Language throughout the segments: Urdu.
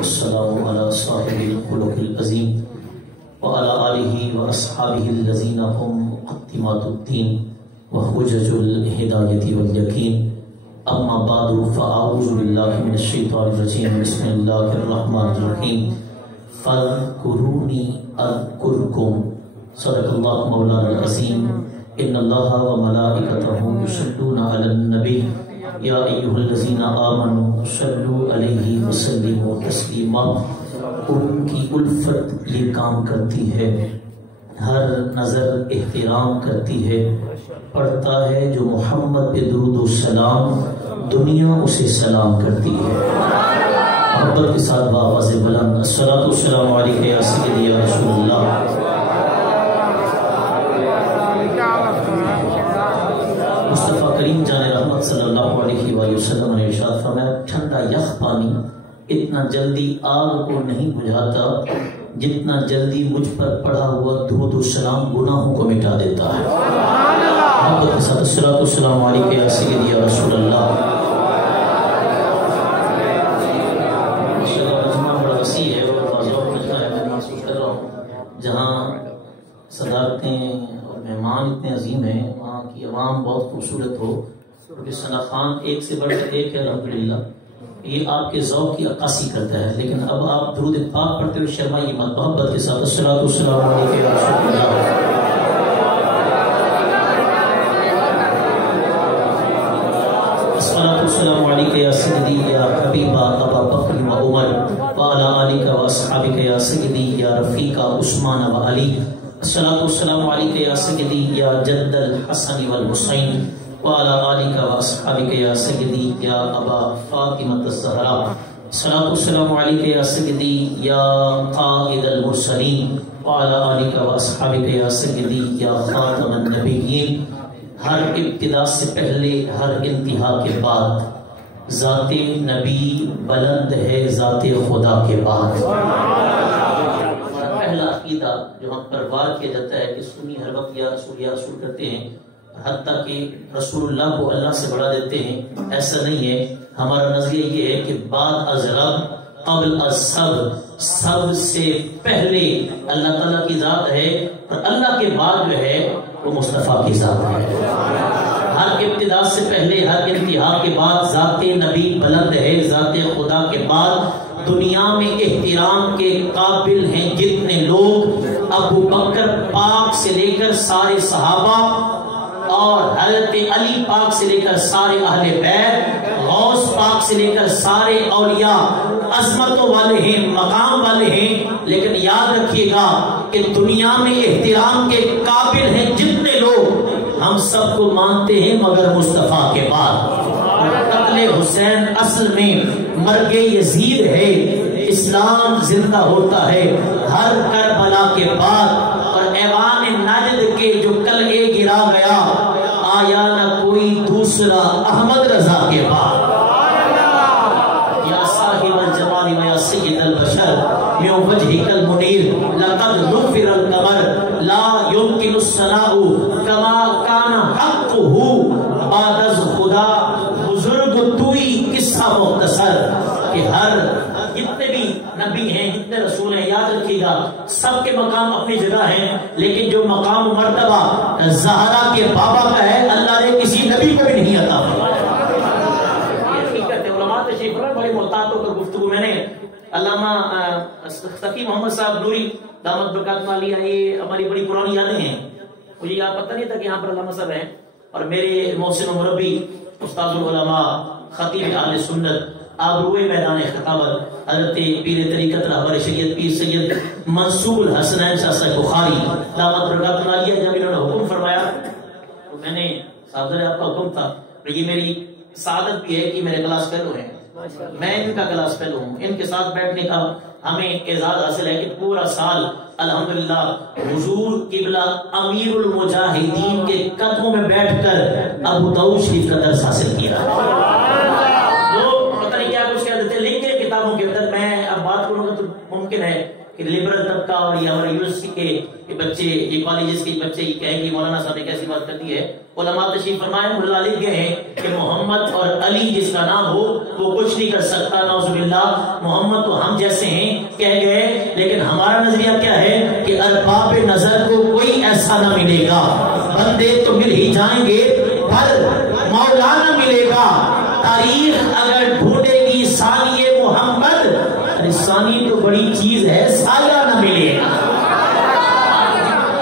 والسلام على صاحب الخلق العظيم وعلى آله وأصحابه الذين هم مقدمات الدين وحجج الهداية واليقين. أما بعد فأعوذ بالله من الشيطان الرجيم. بسم الله الرحمن الرحيم. فاذكروني أذكركم. صدق الله مولانا العظيم. إن الله وملائكته يصلون على النبي یا ایھا الذین آمنوا صلوا علیہ وسلموا تسلیما. ان کی الفت یہ کام کرتی ہے، ہر نظر احترام کرتی ہے، پڑھتا ہے جو محمد پہ درود و سلام، دنیا اسے سلام کرتی ہے. محبت کے ساتھ بآواز بلند الصلاۃ والسلام علیک یا سیدی یا رسول اللہ. مصطفیٰ کریم جان رحمت صلی اللہ علیہ وآلہ وسلم نے ارشاد فرمایا، ٹھنڈا یخ پانی اتنا جلدی آگ کو نہیں بجھاتا جتنا جلدی مجھ پر پڑھا ہوا درود و سلام گناہوں کو مٹا دیتا ہے. محبت کے ساتھ الصلاۃ والسلام علیک یا سیدی یا رسول اللہ. بڑا وسیع ہے اور ذوق ملتا ہے. میں محسوس کر رہا ہوں جہاں صدارتیں اور مہمان اتنے عظیم ہیں، وہاں کی عوام بہت خوبصورت ہو، کیونکہ ثنا خان ایک سے بڑھ کر ایک ہے الحمدللہ. یہ آپ کے ذوق کی عکاسی کرتا ہے. لیکن اب آپ درود پاک پڑھتے ہوئے شرمائیے مت. محبت کے ساتھ الصلاۃ والسلام علیک یا رسول اللہ. الصلاۃ والسلام علیک یا سیدی یا حبیبا ابا بکر و عمر وعلی آلک و اصحابک یا سیدی یا رفیق عثمان و علی. الصلاۃ والسلام علیک یا سیدی یا جد الحسن والحسین وعلی آلک و اصحابک یا سیدی یا ابا فاطمۃ الزہرا. الصلاۃ والسلام علیک یا سیدی یا قائد المرسلین وعلی آلک و اصحابک یا سیدی یا خاتم النبیین. ہر ابتدا سے پہلے ہر انتہا کے بعد ذات نبی بلند ہے ذات خدا کے بعد. پہلا عقیدہ جو ہم پر وار کیا جاتا ہے کہ سنی ہر وقت یا رسول کرتے ہیں، حتیٰ کہ رسول اللہ کو اللہ سے بڑھا دیتے ہیں. ایسا نہیں ہے. ہمارا نظریہ یہ ہے کہ بعد از رب قبل از سب سے پہلے اللہ تعالیٰ کی ذات ہے، اور اللہ کے بعد جو ہے وہ مصطفیٰ کی ذات ہے. ہر ابتدا سے پہلے ہر انتہا کے بعد ذات نبی بلند ہے ذات خدا کے بعد. دنیا میں احترام کے قابل ہیں جتنے لوگ، ابو بکر پاک سے لے کر سارے صحابہ، اور حضرت علی پاک سے لے کر سارے اہل بیت، غوث پاک سے لے کر سارے اولیاء عظمتوں والے ہیں، مقام والے ہیں. لیکن یاد رکھیے گا کہ دنیا میں احترام کے قابل ہیں جتنے لوگ، ہم سب کو مانتے ہیں مگر مصطفیٰ کے بعد. قتل حسین اصل میں مرگ یزید ہے. اسلام زندہ ہوتا ہے ہر کربلا کے بعد. اور ایوان نجد کے جو قلعے گرا گیا، آیا نہ کوئی دوسرا احمد رضا کے بعد. یا صاحب الجمال و یا سید البشر من وجهك المنیر لقد غفر القمر لا يمكن الثناء كما كان حقه بعد از خدا. بزرگ توئی قصہ مختصر کہ ہر جتنے بھی نبی ہیں جتنے رسول ہیں، یاد رکھیے گا سب کے مقام اپنی جگہ ہیں، لیکن جو مقام و مرتبہ زہرا کے بابا کا ہے اللہ نے کسی نبی کو بھی نہیں عطا فرمایا. یہ حقیقت ہے. علماء تشریف فرمائے بڑی محتاط ہو کر گفتگو. میں نے علامہ سقی محمد صاحب نوری دامت برکات عالیہ، یہ ہماری بڑی پرانی یادیں ہیں. مجھے یاد پتہ نہیں تھا کہ یہاں پر علامہ صاحب ہیں، اور میرے محسن و مربی استاد العلماء خطیب اہل سنت آبروئے میدان خطابت حضرت پیر طریقت رہبر شریعت پیر سید منصور الحسنین شاہ صاحب بخاری دامت برکات عالیہ، جب انہوں نے حکم فرمایا تو میں نے صاحب آپ کا حکم تھا. یہ میری سعادت بھی ہے کہ میرے کلاس فیلو ہیں، میں ان کا کلاس فیلو ہوں. ان کے ساتھ بیٹھنے کا ہمیں اعزاز حاصل ہے کہ پورا سال الحمدللہ حضور قبلہ امیر المجاہدین کے قدموں میں بیٹھ کر ابو داؤد شریف کا درس حاصل کیا. وہ پتہ نہیں کیا کچھ کہہ دیتے لکھ کے کتابوں کے اندر. میں اب بات کروں گا تو ممکن ہے کہ لبرل طبقہ اور یہ ہماری یونیورسٹی کے بچے یہ کالجز کے بچے یہ کہیں گے مولانا صاحب نے کیسی بات کر دی ہے. علماء تشریف فرمائے ملا لکھ گئے ہیں کہ محمد اور علی جس کا نام ہو وہ کچھ نہیں کر سکتا. نعوذ باللہ. محمد تو ہم جیسے ہیں کہہ گئے, لیکن ہمارا نظریہ کیا ہے کہ ارباب نظر کو کوئی ایسا نہ ملے گا. بندے تو مل ہی جائیں گے پر مولا نہ ملے گا. تاریخ اگر ڈھونڈے گی ثانی محمد, ثانی تو بڑی چیز ہے, سایہ نہ ملے گا.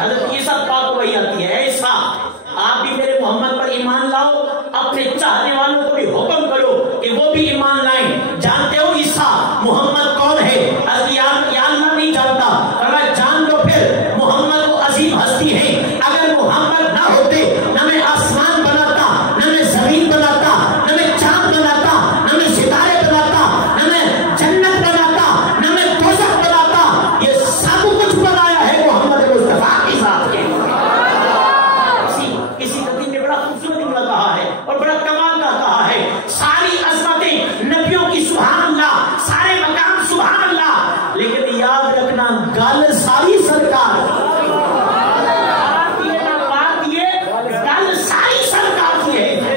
حضرت عیسیٰ پاک وہی آتی ہے, عیسیٰ آپ بھی میرے محمد پر ایمان لاؤ, اپنے چاہنے والوں کو بھی حکم کرو کہ وہ بھی ایمان لائیں. جانتے ہو عیسیٰ محمد کون ہے؟ اللہ نہیں جانتا, فرمایا جان لو پھر محمد وہ عظیم ہستی ہے. اگر محمد نہ ہوتے نہ میں آسمان بناتا, نہ میں زمین بناتا, نہ میں چاند بناتا, نہ میں ستارے بناتا, نہ میں جنت بناتا, نہ میں دوزخ بناتا. یہ سب کچھ بنایا ہے محمد مصطفیٰ کی ذات کے. کسی قدیم نے بڑا خوبصورت جملہ کہا ہے اور بڑا کمال کا کہا ہے, ساری عظمتیں نبیوں کی سبحان اللہ, سارے مقام سبحان اللہ, لیکن یاد رکھنا گل ساری سرکار.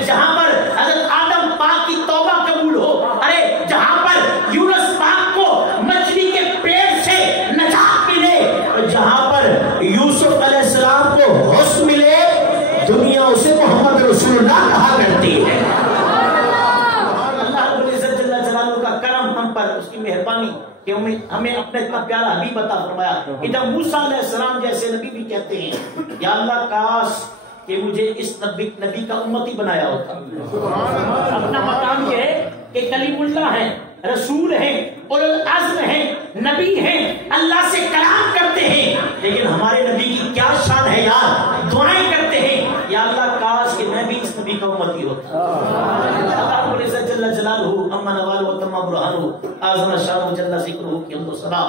جہاں پر حضرت آدم پاک کی توبہ قبول ہو, ارے جہاں پر یونس پاک کو مچھلی کے پیٹ سے نجات ملے, اور جہاں پر یوسف علیہ السلام کو حسن ملے, دنیا اسے محمد رسول اللہ کہا کرتی ہے. اللہ رب العزت جل جلالہ کا کرم ہم پر, اس کی مہربانی کہ ہمیں اپنا اتنا پیارا حبیب عطا فرمایا کہ جب موسیٰ علیہ السلام جیسے نبی بھی کہتے ہیں یا اللہ کاش کہ مجھے اس نبی کا امتی بنایا ہوتا. اپنا مقام یہ ہے کہ کلیم اللہ ہیں, رسول ہیں, اولو العزم ہیں, نبی ہیں, اللہ سے کلام کرتے ہیں, لیکن ہمارے نبی کی کیا شان ہے یار, دعائیں کرتے ہیں یا اللہ کاش کہ میں بھی اس نبی کا امتی ہوتا. اللہ رب العزت جل جلالہ اما نوالہ و تمام برہانہ اعظم شان جل ذکرہ کی حمد و ثنا.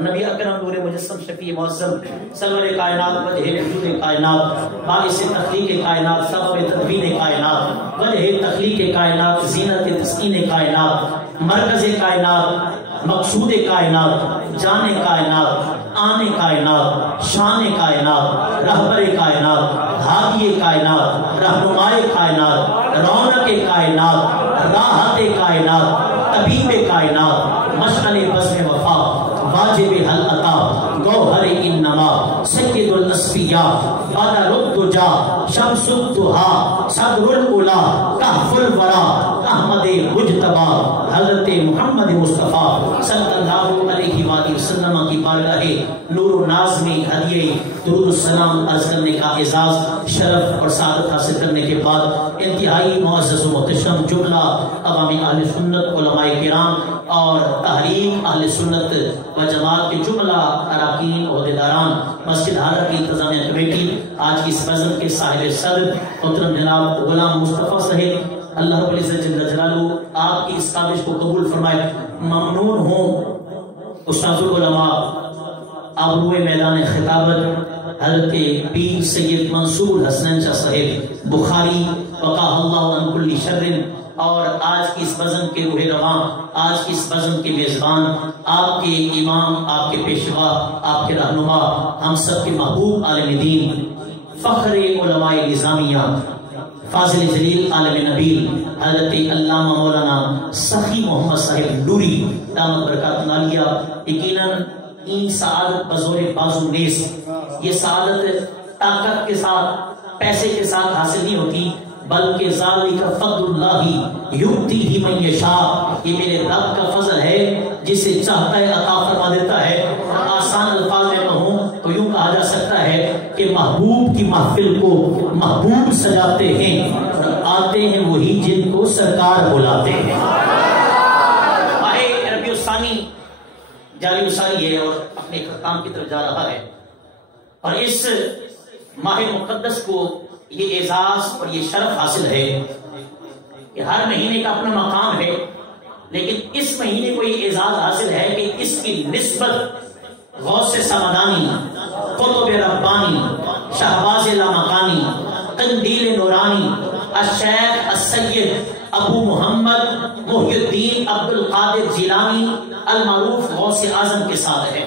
نبی اکرم نور مجسم شفیع معظم سرور کائنات وجہ وجود کائنات باعث تخلیق کائنات سبب تدبیر کائنات وجہ تخلیق کائنات زینت تسکین کائنات مرکز کائنات مقصود کائنات جان کائنات آن کائنات شان کائنات رہبر کائنات ہادی کائنات رہنمائے کائنات رونق کائنات راحت کائنات طبیب کائنات مشعل بزم وفا واجب حل عطا گوہر انما سید الاسفیاء بدر الدجا شمس الضحا صدر الاولا کہف الورا احمد مجتبی حضرت محمد مصطفیٰ صلی اللہ علیہ وآلہ وسلم کی بارگاہ نور و ناز میں ہدیہ درود السلام عرض کرنے کا اعزاز شرف اور سعادت حاصل کرنے کے بعد انتہائی معزز و محتشم جملہ عوام اہل سنت علماء کرام اور تحریک اہل سنت و جماعت کے جملہ اراکین عہدیداران مسجد حرا کی انتظامیہ کمیٹی آج کی اس بزم کے صاحب صدر محترم جناب غلام مصطفیٰ صاحب, اللہ رب العزت جل جلالہ آپ کی اس کاوش کو قبول فرمائے. ممنون ہوں استاذ العلماء آبروئے میدان خطابت حضرت پیر سید منصور حسن شاہ صاحب بخاری وقاہ اللہ عن کل شر, اور آج کی اس بزم کے روح رواں, آج کی اس بزم کے میزبان, آپ کے امام, آپ کے پیشوا, آپ کے رہنما, ہم سب کے محبوب عالم دین, فخر علماء نظامیہ, فاضل جلیل عالم نبیل حضرت علامہ مولانا سخی محمد صاحب نوری دامت برکات عالیہ. یقیناً این سعادت بزور بازو نیس, یہ سعادت طاقت کے ساتھ پیسے کے ساتھ حاصل نہیں ہوتی, بلکہ ذالک فضل اللہ یؤتیہ من یشاء, یہ میرے رب کا فضل ہے جسے چاہتا ہے عطا فرما دیتا ہے. آسان الفاظ میں کہوں تو یوں کہا جا سکتا ہے کہ محبوب کی محفل کو محبوب سجاتے ہیں اور آتے ہیں وہی جن کو سرکار بلاتے ہیں. ماہ ربیع الثانی جاری وساری ہے اور اپنے اختتام کی طرف جا رہا ہے, اور اس ماہ مقدس کو یہ اعزاز اور یہ شرف حاصل ہے کہ ہر مہینے کا اپنا مقام ہے, لیکن اس مہینے کو یہ اعزاز حاصل ہے کہ اس کی نسبت غوث سمدانی, قطب ربانی, شہباز لامکانی, قندیل نورانی, الشیخ السید ابو محمد محی الدین عبد القادر جیلانی المعروف غوث اعظم کے ساتھ ہے.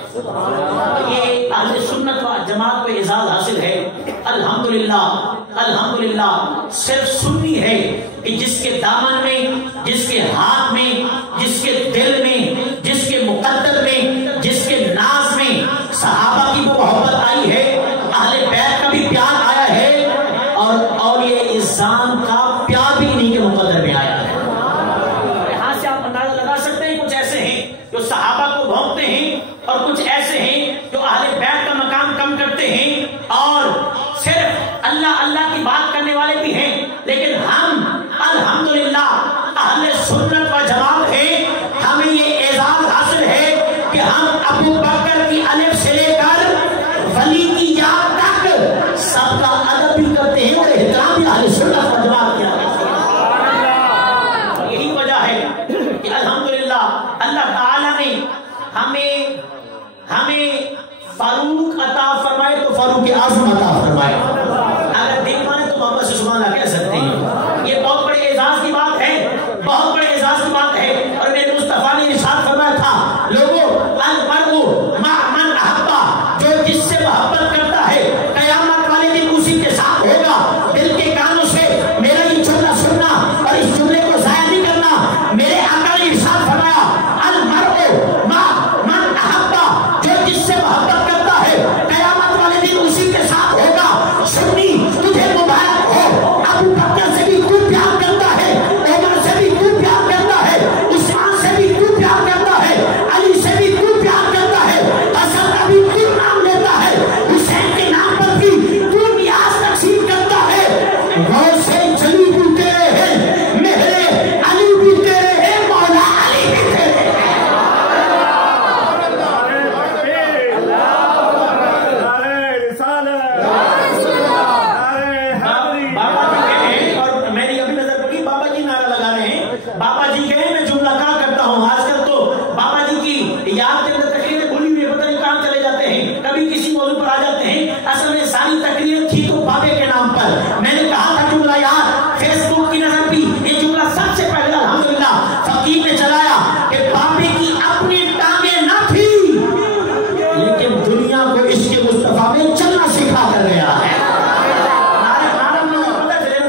یہ اہل سنت و جماعت کو اعزاز حاصل ہے. الحمدللہ الحمدللہ صرف سنی ہے کہ جس کے دامن میں، جس کے ہاتھ میں، جس کے دل میں، جس کے مقدر میں، جس کے ناز میں صحابہ کی وہ محبت آئی ہے، اہل بیت کا بھی پیار آیا ہے، اور اولیاء اعظام کا پیار بھی انہیں کے مقدر میں آیا ہے. یہاں سے آپ اندازہ لگا سکتے ہیں کچھ ایسے ہیں جو صحابہ کو بھونکتے ہیں، اور کچھ ایسے ہیں جو اہل بیت کا مقام کم کرتے ہیں اور صرف اللہ اللہ کی بات کرنے والے بھی ہیں. لیکن ہم الحمدللہ اہل سنت و جماعت ہیں. ہمیں یہ اعزاز حاصل ہے کہ ہم ابو بکر کی الف سے لے کر ولی کی یا تک سب کا ادب بھی کرتے ہیں اور احترام بھی اہل سنت و جماعت کیا ہے. یہی وجہ ہے کہ الحمدللہ اللہ تعالیٰ نے ہمیں فاروق عطا فرمائے تو فاروق اعظم عطا فرمائے. اگر دل مانے تو محمد سے سبحان اللہ کہہ سکتے ہیں. یہ بہت بڑے اعزاز کی بات ہے، بہت بڑے اعزاز کی بات ہے. اور میرے مصطفیٰ نے ارشاد فرمایا تھا، لوگوں المرء مع من احبا، جو جس سے محبت کرتا ہے قیامت والے دن اسی کے ساتھ ہوگا. دل کے کانوں سے میرا یہ جملہ سننا اور اس جملے کو ضائع نہیں کرنا. میرے آقا نے ارشاد فرمایا، المرء مع من احبا، جو جس سے محبت کرتا ہے قیامت والے دن اسی کے ساتھ ہوگا. سنی تجھے مبارک ہو، ابو بکر سے بھی تو پیار کرتا ہے، عمر سے بھی تو پیار کرتا ہے، عثمان سے بھی تو پیار کرتا ہے، علی سے بھی تو پیار کرتا ہے، حسن کا بھی تو نام لیتا ہے، حسین کے نام پر بھی تو نیاز تقسیم کرتا ہے. غوث جلی بھی تیرے ہیں، مہر علی بھی تیرے ہیں، مولا علی بھی تیرے ہیں. بابا جی گئے اور میری ابھی نظر پڑی، بابا جی نعرہ لگا رہے ہیں. بابا جی گئے، میں جملہ کہا کرتا ہوں. آج کل تو بابا جی کی یاد کے اندر تقریریں بھولی ہوئی، پتہ نہیں کہاں چلے جاتے ہیں، کبھی کسی موضوع پر آ جاتے ہیں. اصل میں ساری تقریر تھی تو بابے کے نام پر. میں نے کہا تھا جملہ یاد، فیس بک کی نظر بھی یہ جملہ سب سے پہلے الحمدللہ فقیر نے چلایا کہ بابے کی اپنی ٹانگیں نہ تھی، لیکن دنیا کو اس کے مصطفیٰ میں چلنا سکھا کر گیا ہے.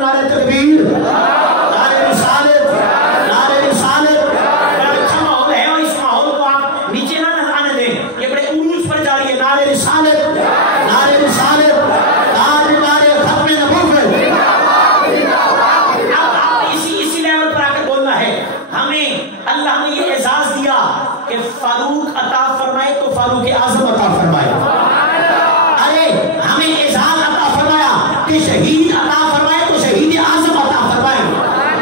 نعرہ تکبیر، نعرہ رسالت، نعرہ رسالت. بڑا اچھا ماحول ہے اور اس ماحول کو آپ نیچے نہ آنے دیں، یہ بڑے عروج پر جا رہی ہے. نعرہ رسالت، نعرہ رسالت، نعرہ ختم نبوت. اب آپ اسی لیول پر آ کے بولنا ہے. ہمیں اللہ نے یہ اعزاز دیا کہ فاروق عطا فرمائے تو فاروق اعظم عطا فرمائے. ارے ہمیں اعزاز عطا فرمایا کہ شہید عطا فرمائے تو شہید اعظم عطا فرمائے.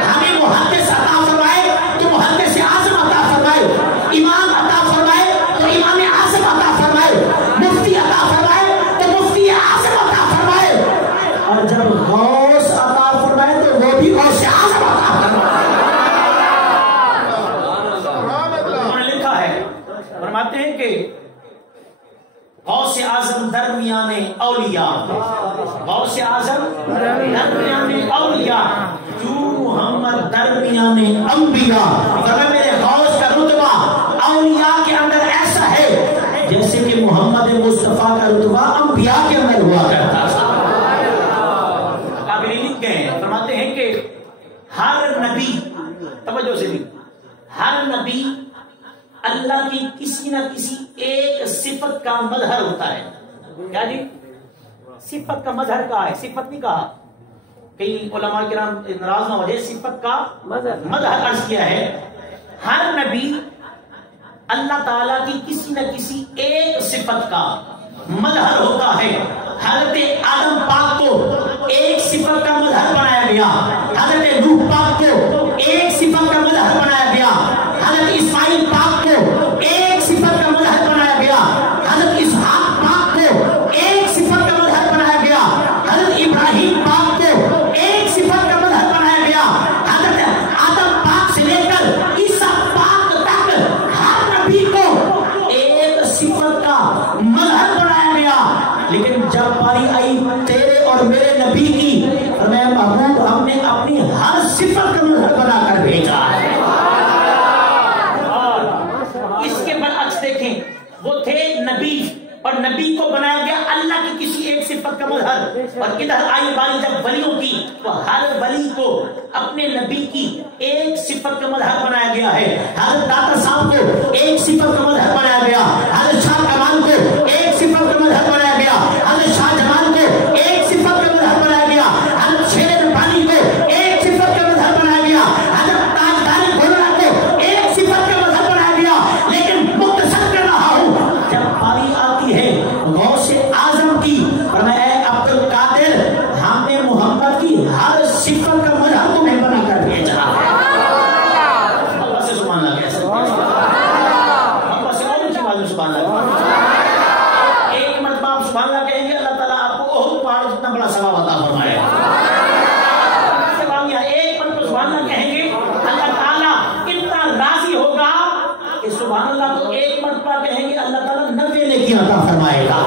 ہمیں محدث عطا فرمائے تو محدث اعظم عطا فرمائے. امام عطا فرمائے تو امام اعظم عطا فرمائے. مفتی عطا فرمائے تو مفتی اعظم عطا فرمائے. اور جب غوث عطا فرمائے تو وہ بھی غوث اعظم عطا فرمائے. انہوں نے لکھا ہے، فرماتے ہیں کہ غوث اعظم درمیان اولیاء، غوث اعظم درمیان اولیاء، کیوں محمد درمیان انبیاء. میرے غوث کا رتبہ اولیاء کے اندر ایسا ہے جیسے کہ محمد مصطفیٰ کا رتبہ انبیاء کے اندر ہوا کرتا تھا. قابل لکھ گئے ہیں، فرماتے ہیں کہ ہر نبی، توجہ سے بھی، ہر نبی اللہ کی کسی نہ کسی ایک صفت کا مظہر ہوتا ہے. کیا جی؟ صفت کا مظہر کہا ہے، صفت نہیں کہا. کئی علماء کرام ناراض نہ ہو جائے، صفت کا مظہر عرض کیا ہے. ہر نبی اللہ تعالیٰ کی کسی نہ کسی ایک صفت کا مظہر ہوتا ہے. حضرت آدم پاک کو ایک صفت کا مظہر بنایا گیا، حضرت نوح پاک کو ایک صفت کا مظہر بنایا گیا، حضرت اسماعیل پاک کو ایک صفت کا مظہر بنایا گیا، حضرت اسحاق پاک کو ایک صفت کا مظہر بنایا گیا، حضرت ابراہیم پاک کو ایک صفت کا مظہر بنایا گیا. حضرت آدم پاک سے لے کر عیسیٰ پاک تک ہر نبی کو ایک صفت کا مظہر بنایا گیا. لیکن جب باری آئی تیرے اور میرے نبی کی، فرمایا محبوب ہم نے اپنی ہر صفت کا مظہر بنا کر بھیجا ہے. اور اس کے دیکھیں وہ تھے نبی، اور نبی کو بنایا گیا اللہ کی کسی ایک صفت کا مظہر، اور ادھر آئی باری جب ولیوں کی تو ہر ولی کو اپنے نبی کی ایک صفت کا مظہر بنایا گیا ہے. حضرت داتا صاحب کو ایک صفت کا مظہر بنایا گیا، حضرت شاہ کمال کو ایک صفت کا مظہر بنایا گیا، حضرت شاہ جمال کو ایک صفت کا مظہر بنایا گیا، حضرت شیر ربانی کو ایک صفت کا مظہر بنایا گیا، حضرت تاجدار گولڑا کو ایک صفت کا مظہر بنایا گیا. لیکن مختصر کر رہا ہوں، جب باری آتی ہے غوث اعظم کی، فرمایا اے عبد القادر، ہم نے محمد کی ہر صفت کا مظہر تمہیں بنا کر بھیجا ہے. اللہ سے سبحان اللہ کہہ سکتے ہیں، اللہ سے اور اونچی آواز میں سبحان اللہ. ایک مرتبہ آپ سبحان اللہ کہیں گے، اللہ تعالیٰ آپ کو احد پہاڑ جتنا بڑا ثواب عطا فرمائے. ایک مرتبہ سبحان اللہ کہیں گے، اللہ تعالیٰ اتنا راضی ہوگا کہ سبحان اللہ کو ایک مرتبہ کہیں گے اللہ تعالیٰ 90 نیکی عطا فرمائے گا.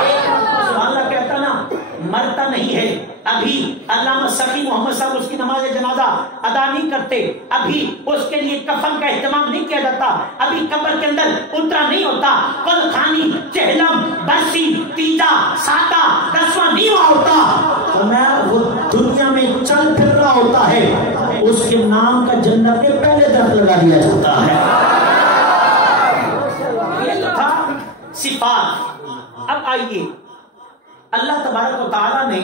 ایک مرتبہ سبحان اللہ کہتا نا مرتا نہیں ہے. ابھی علامہ سخی محمد صاحب اس کی نماز جنازہ ادا نہیں کرتے، ابھی اس کے لیے کفن کا اہتمام نہیں کیا جاتا، ابھی قبر کے اندر اترا نہیں ہوتا، کل خانی چہلم برسی تیجا ساتا 10واں نہیں ہوا ہوتا، تو میں وہ دنیا میں چل پھر رہا ہوتا ہے، اس کے نام کا جنت کے پہلے درخت لگا دیا جاتا ہے. یہ تو تھا صفات. اب آئیے اللہ تبارک و تعالیٰ نے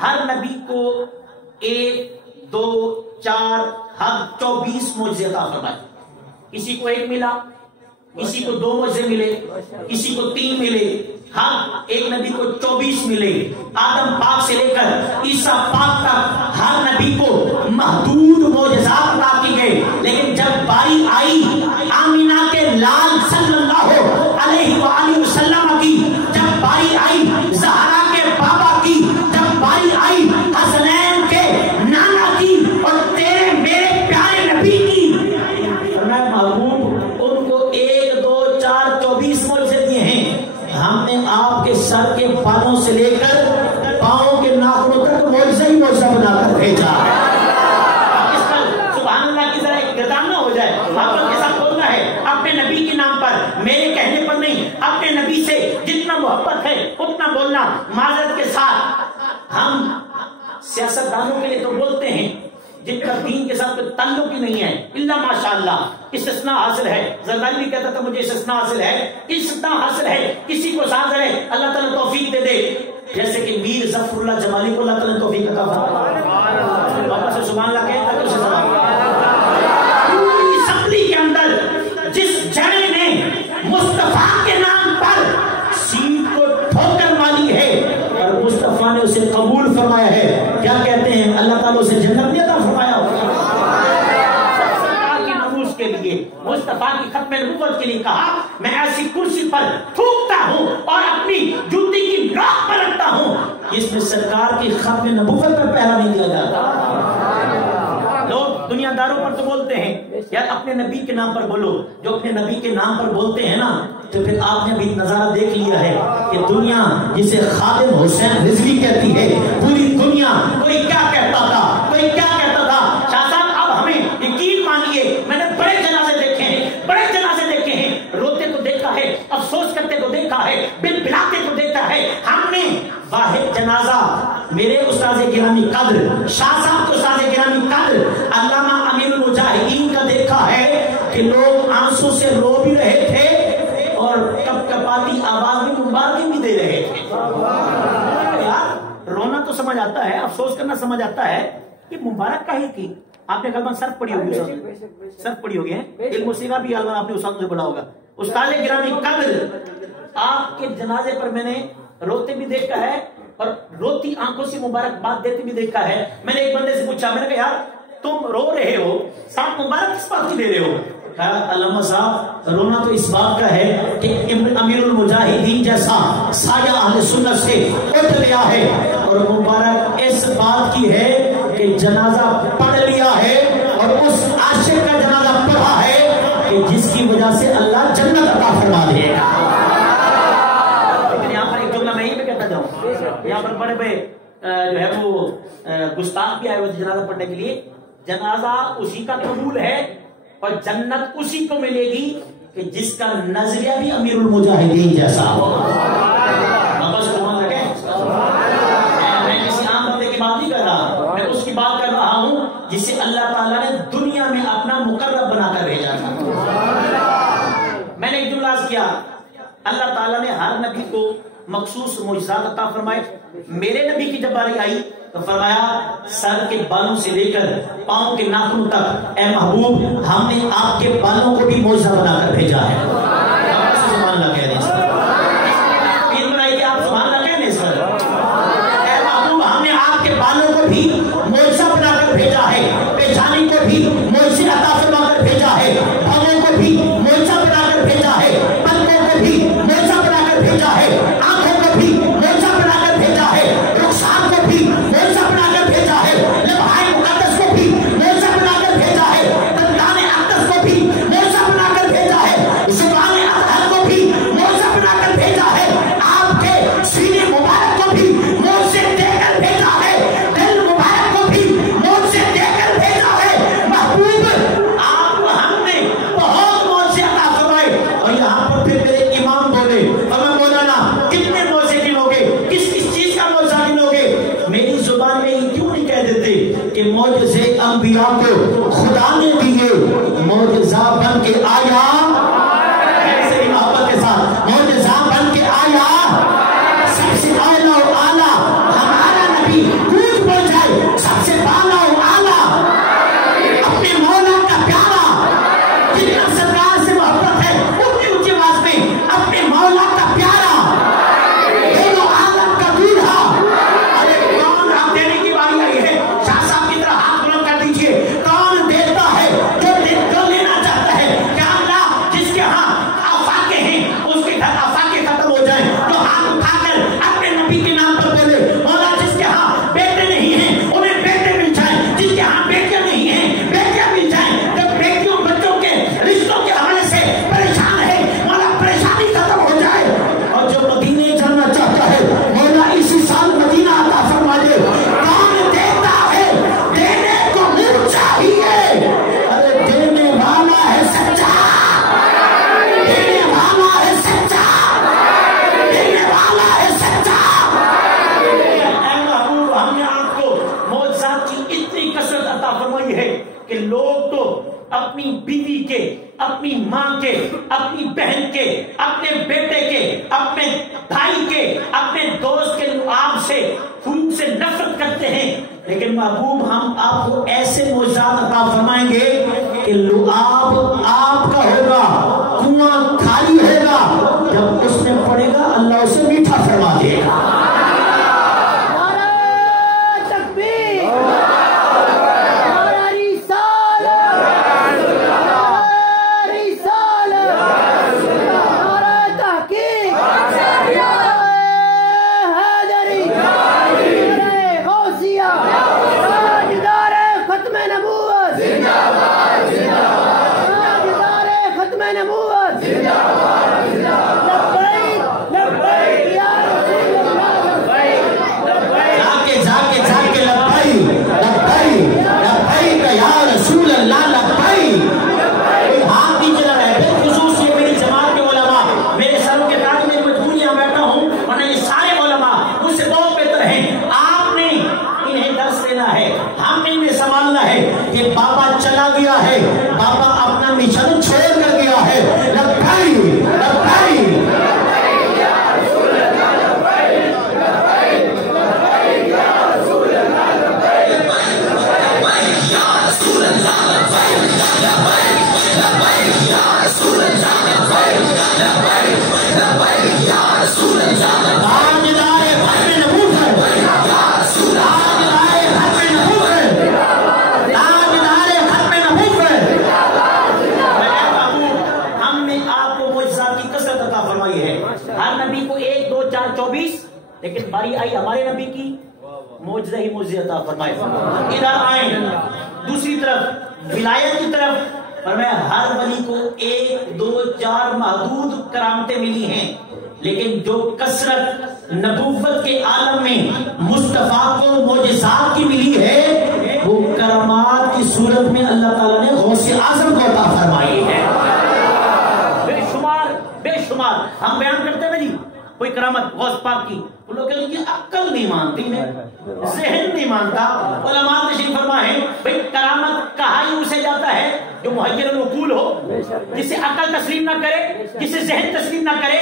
ہر نبی کو 1 2 4 حد 24 معجزے عطا فرمائے. کسی کو 1 ملا، کسی کو 2 معجزے ملے، کسی کو 3 ملے. ہر ایک نبی کو 24 ملے. آدم پاک سے لے کر عیسیٰ پاک تک ہر نبی کو محدود معجزات عطا کی گئے. لیکن جب باری آئی آمینہ کے لال صلی اللہ علیہ وآلہ وسلم کی، جب باری آئی زہرا کے بابا کی، جب باری آئی حسنین کے نانا کی، اور تیرے میرے پیارے نبی کی، میں محبوب ان کو 1 2 4 24 معجزے دیے ہیں. ہم نے آپ کے سر کے بالوں سے لے کر پاؤں کے ناخنوں تک معجزہ ہی معجزہ بنا کر بھیجا ہے. اس پر سبحان اللہ کی ذرا ایک گردان نہ ہو جائے. آپ کے ساتھ بولنا ہے اپنے نبی کے نام پر، میرے کہنے پر نہیں، اپنے نبی سے جتنا محبت ہے اتنا بولنا. معذرت کے ساتھ ہم سیاستدانوں کے لیے تو بولتے ہیں جن کا دین کے ساتھ کوئی تعلق ہی نہیں ہے، الا ماشاءاللہ استثناء حاصل ہے. زرداری بھی کہتا تھا مجھے استثناء حاصل ہے، استثناء حاصل ہے. کسی کو حاصل ہے اللہ تعالیٰ توفیق دے دے، جیسے کہ میر ظفر اللہ جمالی کو اللہ تعالیٰ توفیق عطا فرمائے. واپس سے سبحان اللہ کہتا ہے. پوری اسمبلی کے اندر جس جڑے نے مصطفیٰ کے نام پر سیٹ کو ٹھوکر ماری ہے اور مصطفیٰ نے اسے قبول فرمایا ہے، کیا کہتے ہیں اللہ تعالیٰ اسے جنت نہیں عطا فرمایا. سرکار کی نفوس کے لیے، مصطفیٰ کی ختم نبوت کے لیے کہا میں ایسی کرسی پر تھوکتا ہوں اور اپنی جوتی کی نوک پر رکھتا ہوں جس میں سرکار کی ختم نبوت پر پہرا نہیں دیا جاتا. لوگ دنیا داروں پر تو بولتے ہیں یار اپنے نبی کے نام پر بولو. جو اپنے نبی کے نام پر بولتے ہیں نا، تو پھر آپ نے بھی نظارہ دیکھ لیا ہے کہ دنیا جسے خادم حسین رضوی کہتی ہے، پوری دنیا کوئی کیا کہتا تھا، کوئی کیا کہتا تھا. شاہ صاحب اب ہمیں یقین مانیے، میں نے بڑے جنازے دیکھے ہیں، بڑے جنازے دیکھے ہیں، روتے کو دیکھا ہے، افسوس کرتے کو دیکھا ہے، بل بلاتے کو دیکھا ہے. ہم نے واحد جنازہ میرے استاد گرامی قدر شاہ صاحب کے استاد گرامی قدر علامہ امیر المجاہدین کا دیکھا ہے کہ لوگ آنسو سے رو بھی رہے تھے اور کپ کپاتی آواز میں مبارکی بھی دے رہے تھے. یار رونا تو سمجھ آتا ہے، افسوس کرنا سمجھ آتا ہے کہ مبارک کا ہی کی. آپ نے غالباً صرف پڑھی ہوگی، صرف پڑھی ہوگی ہے، علم موسیقی بھی غالباً آپ نے استاد سے پڑھا ہوگا. استاد گرامی قدر آپ کے جنازے پر میں نے روتے بھی دیکھا ہے اور روتی آنکھوں سے مبارک بات دیتے بھی دیکھا ہے. میں نے ایک بندے سے پوچھا، میں نے کہا یار تم رو رہے ہو، ساتھ مبارک کس بات کی دے رہے ہو؟ کہا علامہ صاحب رونا تو اس بات کا ہے کہ امیر المجاہدین جیسا سایہ اہل سنت سے اٹھ گیا ہے، اور مبارک اس بات کی ہے کہ جنازہ پڑھ لیا ہے اور اس عاشق کا جنازہ پڑھا ہے کہ جس کی وجہ سے اللہ جنت عطا فرما دے گا. یہاں پر بڑے بڑے جو ہے وہ گستاخ بھی آئے ہوئے جنازہ پڑھنے کے لیے. جنازہ اسی کا قبول ہے اور جنت اسی کو ملے گی کہ جس کا نظریہ بھی امیر المجاہدین جیسا ہو. میں کسی عام بندے کی بات نہیں کر رہا، میں اس کی بات کر رہا ہوں جسے اللہ تعالیٰ نے دنیا میں اپنا مقرب بنا کر بھیجا تھا. میں نے ایک جملہ کیا، اللہ تعالیٰ نے ہر نبی کو مخصوص معجزات عطا فرمائے. میرے نبی کی جب باری آئی تو فرمایا سر کے بالوں سے لے کر پاؤں کے ناخن تک، اے محبوب ہم نے آپ کے بالوں کو بھی معجزہ بنا کر بھیجا ہے. سبحان اللہ کہہ دیں سر، پیر بنائی کہ آپ سبحان اللہ کہہ دیں سر. اے محبوب ہم نے آپ کے بالوں کو بھی معجزہ بنا کر بھیجا ہے، پیشانی کو بھی معجزہ عطا فرما کر بھیجا ہے، پاؤں کو بھی معجزہ بنا کر بھیجا ہے، پلکوں کو بھی معجزہ بنا کر بھیجا ہے، آنکھوں کو بھی معجزہ بنا کر بھیجا ہے، رخسار کو بھی معجزہ بنا کر بھیجا ہے، لمحہ مقدس کو بھی معجزہ بنا کر بھیجا ہے، دندان اقدس کو بھی معجزہ بنا کر بھیجا ہے، زبان اطہر کو بھی معجزہ بنا کر بھیجا ہے، آپ کے سینے مبارک کو بھی معجزے دے کر بھیجا ہے، دل مبارک کو بھی معجزے دے کر بھیجا ہے. محبوب آپ کو ہم نے بہت معجزے عطا فرمائے. اور یہاں پر پھر میرے امام بولے اور میں مولانا کتنے معجزے گنوگے، کس کس چیز کا معجزہ گنوگے؟ میری زبان میں یہ کیوں نہیں کہہ دیتے کہ معجزے انبیاء کو خدا نے دیے، معجزہ بن کے آیا، ایسے ہی محبت کے ساتھ معجزہ بن کے آیا، سب سے اعلیٰ و اعلیٰ ہمارا نبی کوچ بن جائے، سب سے بالا و اعلیٰ اپنے مولا کا پیارا، جتنا سرکار سے محبت ہے اتنی اونچی آواز میں اپنے مولا کا پیارا، دونوں عالم کا دولہا. ارے کون آپ دینے کی باری آئی ہے؟ شاہ صاحب کی طرح ہاتھ بلند کر دیجئے. کون دیتا ہے جو لینا چاہتا ہے؟ کیا اللہ جس کے ہاں آفاقے ہیں اس کے گھر آفاقے ختم ہو جائیں تو ہاتھ اٹھا کر اپنے نبی کے نام پر بولے. مولا جس کے ہاں بیٹے نہیں ہیں انہیں بیٹے مل جائیں، جس کے ہاں بیٹیاں نہیں ہیں بیٹیاں مل جائیں. جب بیٹیوں بچوں کے رشتوں کے حوالے سے پریشان ہے مولا پریشانی ختم ہو جائے. اور جو مدینے جانا چاہتا ہے مولا اسی سال مدینہ عطا فرما دے. کون دیتا ہے؟ دینے کو منہ چاہیے. ارے دینے والا ہے سچا، دینے والا ہے سچا، دینے والا ہے سچا. اے محبوب ہم نے آپ کو معجزات کی اتنی کثرت عطا فرمائی ہے کہ لوگ تو اپنی بیوی کے، اپنی ماں کے، اپنی بہن کے، اپنے بیٹے کے، اپنے بھائی کے، اپنے دوست کے لعاب سے خون سے نفرت کرتے ہیں. لیکن محبوب ہم آپ کو ایسے معجزات عطا فرمائیں گے کہ لعاب آپ کا ہوگا، کنواں خالی ہوگا، جب اس میں پڑے گا اللہ اسے میٹھا فرما دے گا. لیکن باری آئی ہمارے نبی کی، معجزہ ہی معجزہ عطا فرمائے. ادھر آئیں دوسری طرف ولایت کی طرف، فرمایا ہر ولی کو 1 2 4 محدود کرامتیں ملی ہیں، لیکن جو کثرت نبوت کے عالم میں مصطفیٰ کو معجزات کی ملی ہے وہ کرامات کی صورت میں اللہ تعالیٰ نے غوث اعظم کو عطا فرمائی ہے. شمار ہم بیان کرتے ہیں نا جی کوئی کرامت غوث پاک کی، وہ لوگ کہتے ہیں یہ عقل نہیں مانتی ہے، ذہن نہیں مانتا۔ علماء تشریف فرما ہے بھئی کرامت کہا ہی اسے جاتا ہے جو محیر العقول ہو، جسے عقل تسلیم نہ کرے، جسے ذہن تسلیم نہ کرے۔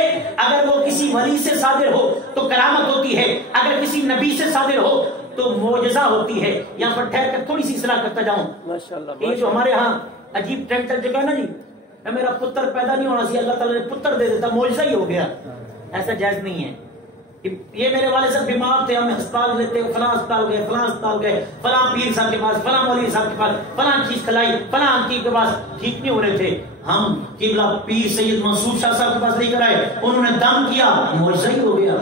اگر وہ کسی ولی سے صادر ہو تو کرامت ہوتی ہے، اگر کسی نبی سے صادر ہو تو معجزہ ہوتی ہے۔ یہاں پر ٹھہر کر تھوڑی سی اصلاح کرتا جاؤں، یہ جو ہمارے ہاں عجیب ٹرینڈ چل چکا ہے نا جی، میرا پتر پیدا نہیں ہونا سی، اللہ تعالیٰ نے پتر دے دیتا، معجزہ ہی ہو گیا، ایسا جائز نہیں ہے۔ یہ میرے والد صاحب بیمار تھے، ہم ہسپتال لیتے، فلاں ہسپتال گئے، فلاں ہسپتال گئے، فلاں پیر صاحب کے پاس، فلاں مولوی صاحب کے پاس، فلاں چیز کھلائی، فلاں حکیم کے پاس، ٹھیک نہیں ہو رہے تھے، ہم قبلہ پیر سید منصور شاہ صاحب کے پاس لے کر آئے، انہوں نے دم کیا، معجزہ ہی ہو گیا۔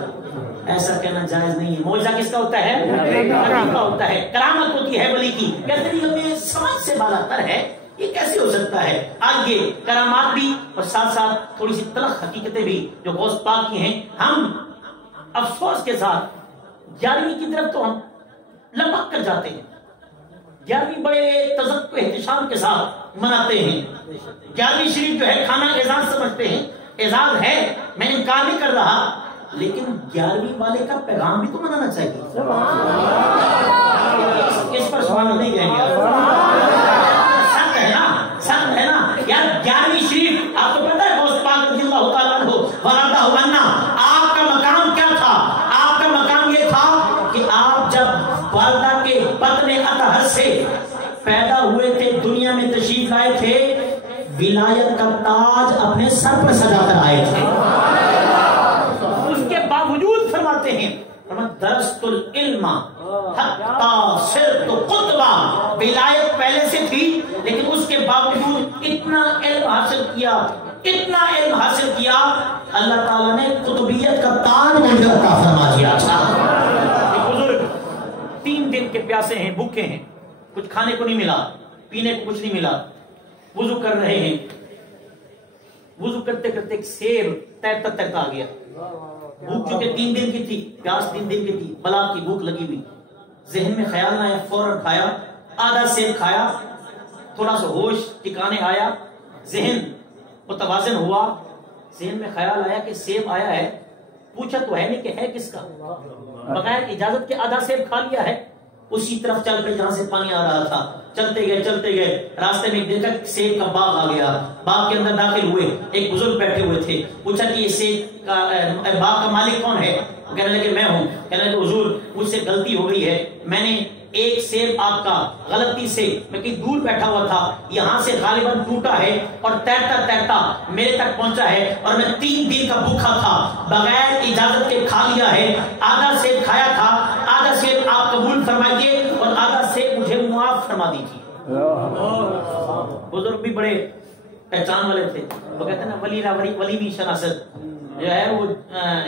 ایسا کہنا جائز نہیں ہے۔ معجزہ کس کا ہوتا ہے؟ نبی کا ہوتا ہے۔ کرامت ہوتی ہے ولی کی، کہتے ہیں ہمیں سمجھ سے بالاتر ہے، یہ کیسے ہو سکتا ہے؟ آگے کرامات بھی اور ساتھ ساتھ تھوڑی سی تلخ حقیقتیں بھی جو غوث پاک کی ہیں۔ ہم افسوس کے ساتھ 11ویں کی طرف تو ہم لپک کر جاتے ہیں، 11ویں بڑے تذکر احتشام کے ساتھ مناتے ہیں۔ 11ویں شریف جو ہے کھانا اعزاز سمجھتے ہیں، اعزاز ہے، میں انکار نہیں کر رہا، لیکن 11ویں والے کا پیغام بھی تو منانا چاہیے۔ اس پر سوال نہیں کہیں گے، سخت ہے نا یار۔ 11ویں شریف آپ کو پتا ہے غوث پاک رضی اللہ تعالیٰ عنہ ورضہ عنہ آپ کا مقام کیا تھا؟ آپ کا مقام یہ تھا کہ آپ جب والدہ کے بطن اطہر سے پیدا ہوئے تھے، دنیا میں تشریف لائے تھے، ولایت کا تاج اپنے سر پر سجا کر آئے تھے۔ اس کے باوجود فرماتے ہیں درست العلم حتی صرت قطبہ، ولایت پہلے سے تھی لیکن اس کے باوجود اتنا علم حاصل کیا، اتنا علم حاصل کیا، اللہ تعالیٰ نے قطبیت کا تاج مجھے عطا فرما دیا تھا۔ بزرگ 3 دن کے پیاسے ہیں، بھوکے ہیں، کچھ کھانے کو نہیں ملا، پینے کو کچھ نہیں ملا، وضو کر رہے ہیں، وضو کرتے کرتے ایک سیب تیرتا آ گیا۔ بھوک چونکہ 3 دن کی تھی، پیاس 3 دن کی تھی، بلا کی بھوک لگی ہوئی، ذہن میں خیال نہ آیا، فوراً کھایا، آدھا سیب کھایا، تھوڑا سا ہوش ٹھکانے آیا، ذہن متوازن ہوا، ذہن میں خیال آیا کہ سیب آیا ہے، پوچھا تو ہے نہیں کہ ہے کس کا، بغیر اجازت کے آدھا سیب کھا لیا ہے، اسی طرف چل پڑے جہاں سے پانی آ رہا تھا، چلتے گئے، راستے میں دیکھا سیب کا باغ آ گیا، باغ کے اندر داخل ہوئے، ایک بزرگ بیٹھے ہوئے تھے، پوچھا کہ یہ سیب کا باغ کا مالک کون ہے؟ کہنے لگے میں ہوں۔ کہنے لگے حضور مجھ سے غلطی ہو گئی ہے، میں نے ایک سیب آپ کا غلطی سے، میں کہیں دور بیٹھا ہوا تھا، یہاں سے غالباً ٹوٹا ہے اور تیرتا میرے تک پہنچا ہے، اور میں 3 دن کا بھوکا تھا، بغیر اجازت کے کھا لیا ہے، آدھا سیب کھایا تھا، آدھا سیب آپ قبول فرمائیے اور آدھا سیب مجھے معاف فرما دیجیے۔ بزرگ بھی بڑے پہچان والے تھے، وہ کہتے ہیں نا ولی بھی شناست جو ہے وہ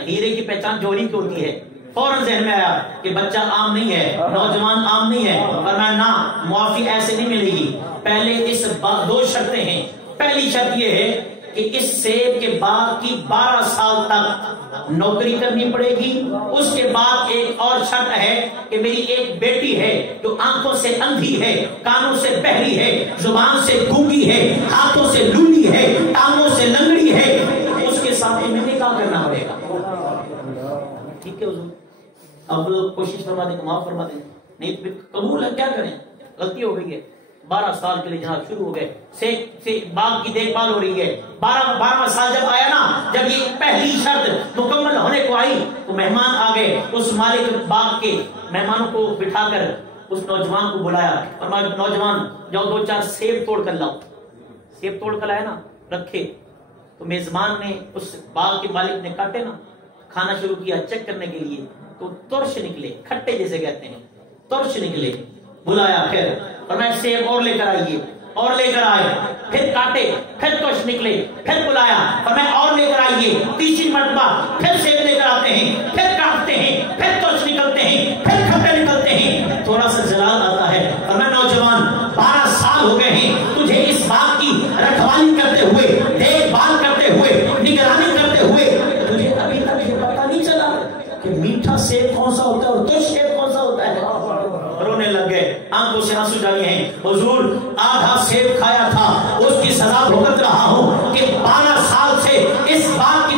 ہیرے کی پہچان جوہری کی ہوتی ہے۔ فوراً ذہن میں آیا کہ بچہ عام نہیں ہے، نوجوان عام نہیں ہے، ورنہ نہ معافی ایسے نہیں ملے گی۔ پہلے اس 2 شرطیں ہیں، پہلی شرط یہ ہے کہ اس سیب کے باغ کی 12 سال تک نوکری کرنی پڑے گی، اس کے بعد ایک اور شرط ہے کہ میری ایک بیٹی ہے جو آنکھوں سے اندھی ہے، کانوں سے بہری ہے، زبان سے گونگی ہے، ہاتھوں سے لولی ہے، ٹانگوں سے لنگڑی ہے، اس کے ساتھ میں نکاح کرنا پڑے گا۔ ٹھیک ہے حضور، اب کوشش فرما دیں، معاف فرما دیں، نہیں تو قبول ہے، کیا کریں، غلطی ہو گئی ہے۔ 12 سال کے لیے جناب شروع ہو گئے، سے باغ کی دیکھ بھال ہو رہی ہے۔ 12واں سال جب آیا نا، جب یہ پہلی شرط مکمل ہونے کو آئی تو مہمان آ گئے، اس مالک باغ کے مہمانوں کو بٹھا کر اس نوجوان کو بلایا، اور نوجوان جاؤ 2-4 سیب توڑ کر لاؤ۔ سیب توڑ کر لائے نا، رکھے تو میزبان نے، اس باغ کے مالک نے کاٹے نا، کھانا شروع کیا چیک کرنے کے لیے، تو ترش نکلے، کھٹے جیسے کہتے ہیں، ترش نکلے، بلایا پھر، اور میں سیب اور لے کر آئیے، اور لے کر آئے، پھر کاٹے، پھر ترش نکلے، پھر بلایا، اور میں اور لے کر آئیے، تیسری مرتبہ پھر سیب لے کر آتے ہیں، پھر کاٹتے ہیں، پھر ترش نکلتے ہیں، پھر کھٹے نکلتے ہیں، تھوڑا سا جلال آتا ہے، اور میں نوجوان 12 سال ہو گئے ہیں تجھے اس باغ کی رکھوالی کرتے ہوئے، دیکھ بھال کرتے ہوئے، نگرانی کرتے ہوئے، تجھے ابھی تک یہ پتہ نہیں چلا کہ میٹھا سیب کون سا ہوتا ہے اور ترش سیب کون سا ہوتا ہے۔ رونے لگ گئے، آنکھوں سے آنسو جاری ہیں، حضور آدھا سیب کھایا تھا، اس کی سزا بھگت رہا ہوں کہ 12 سال سے اس بات کی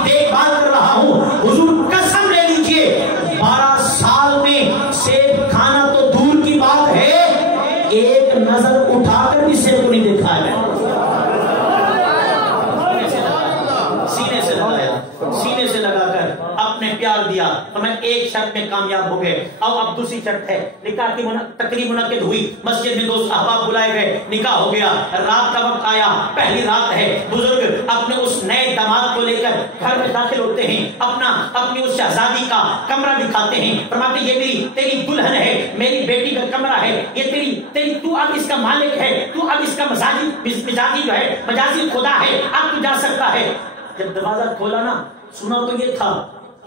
سینے سے لگا کر اپنے پیار دیا تو میں ایک شرط میں کامیاب ہو گئے. اب دوسری شرط ہے, نکاح کی تقریب منعقد ہوئی, مسجد میں دوست احباب بلائے گئے, نکاح ہو گیا, رات کا وقت آیا, پہلی رات ہے, بزرگ اپنے اس نئے داماد کو لے کر گھر میں داخل ہوتے ہیں, اپنی اس شہزادی کا کمرہ دکھاتے ہیں, فرماتے یہ میری تیری دلہن ہے, میری بیٹی کا کمرہ ہے, یہ تیری تو اب اس کا مالک ہے, تو اب اس کا مزاجی جو ہے مجازی خدا ہے, اب تو جا سکتا ہے. جب دروازہ کھولا نا, سنا تو یہ تھا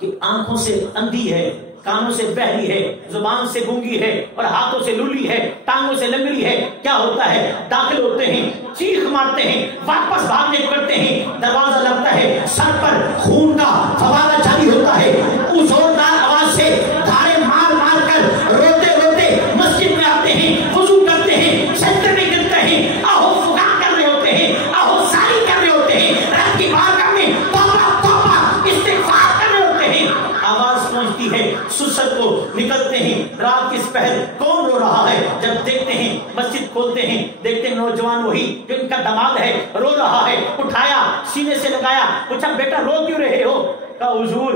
کہ آنکھوں سے اندھی ہے, کانوں سے بہری ہے, زبان سے گونگی ہے, اور ہاتھوں سے لولی ہے, ٹانگوں سے لنگڑی ہے. کیا ہوتا ہے, داخل ہوتے ہیں, چیخ مارتے ہیں, واپس بھاگنے پڑتے ہیں, دروازہ لگتا ہے, سر پر خون کا فوارہ جاری ہوتا ہے, اس زوردار آواز سے دھارے مار مار کر روتے روتے مسجد میں آتے ہیں, وضو کرتے ہیں, سجدے میں گرتے ہیں, آہو فغاں کر رہے ہوتے ہیں, آہو ساری کر رہے ہوتے ہیں, رب کی بارگاہ میں توبہ توبہ استغفار کر رہے ہوتے ہیں. آواز پہنچتی ہے, سسر کو نکلتے ہیں, رات کی پہر کون رو رہا ہے, جب دیکھتے ہیں مسجد کھولتے ہیں, دیکھتے ہیں نوجوان وہی جو ان کا داماد ہے رو رہا ہے. اٹھایا, سینے سے لگایا, پوچھا بیٹا رو کیوں رہے ہو؟ کہا حضور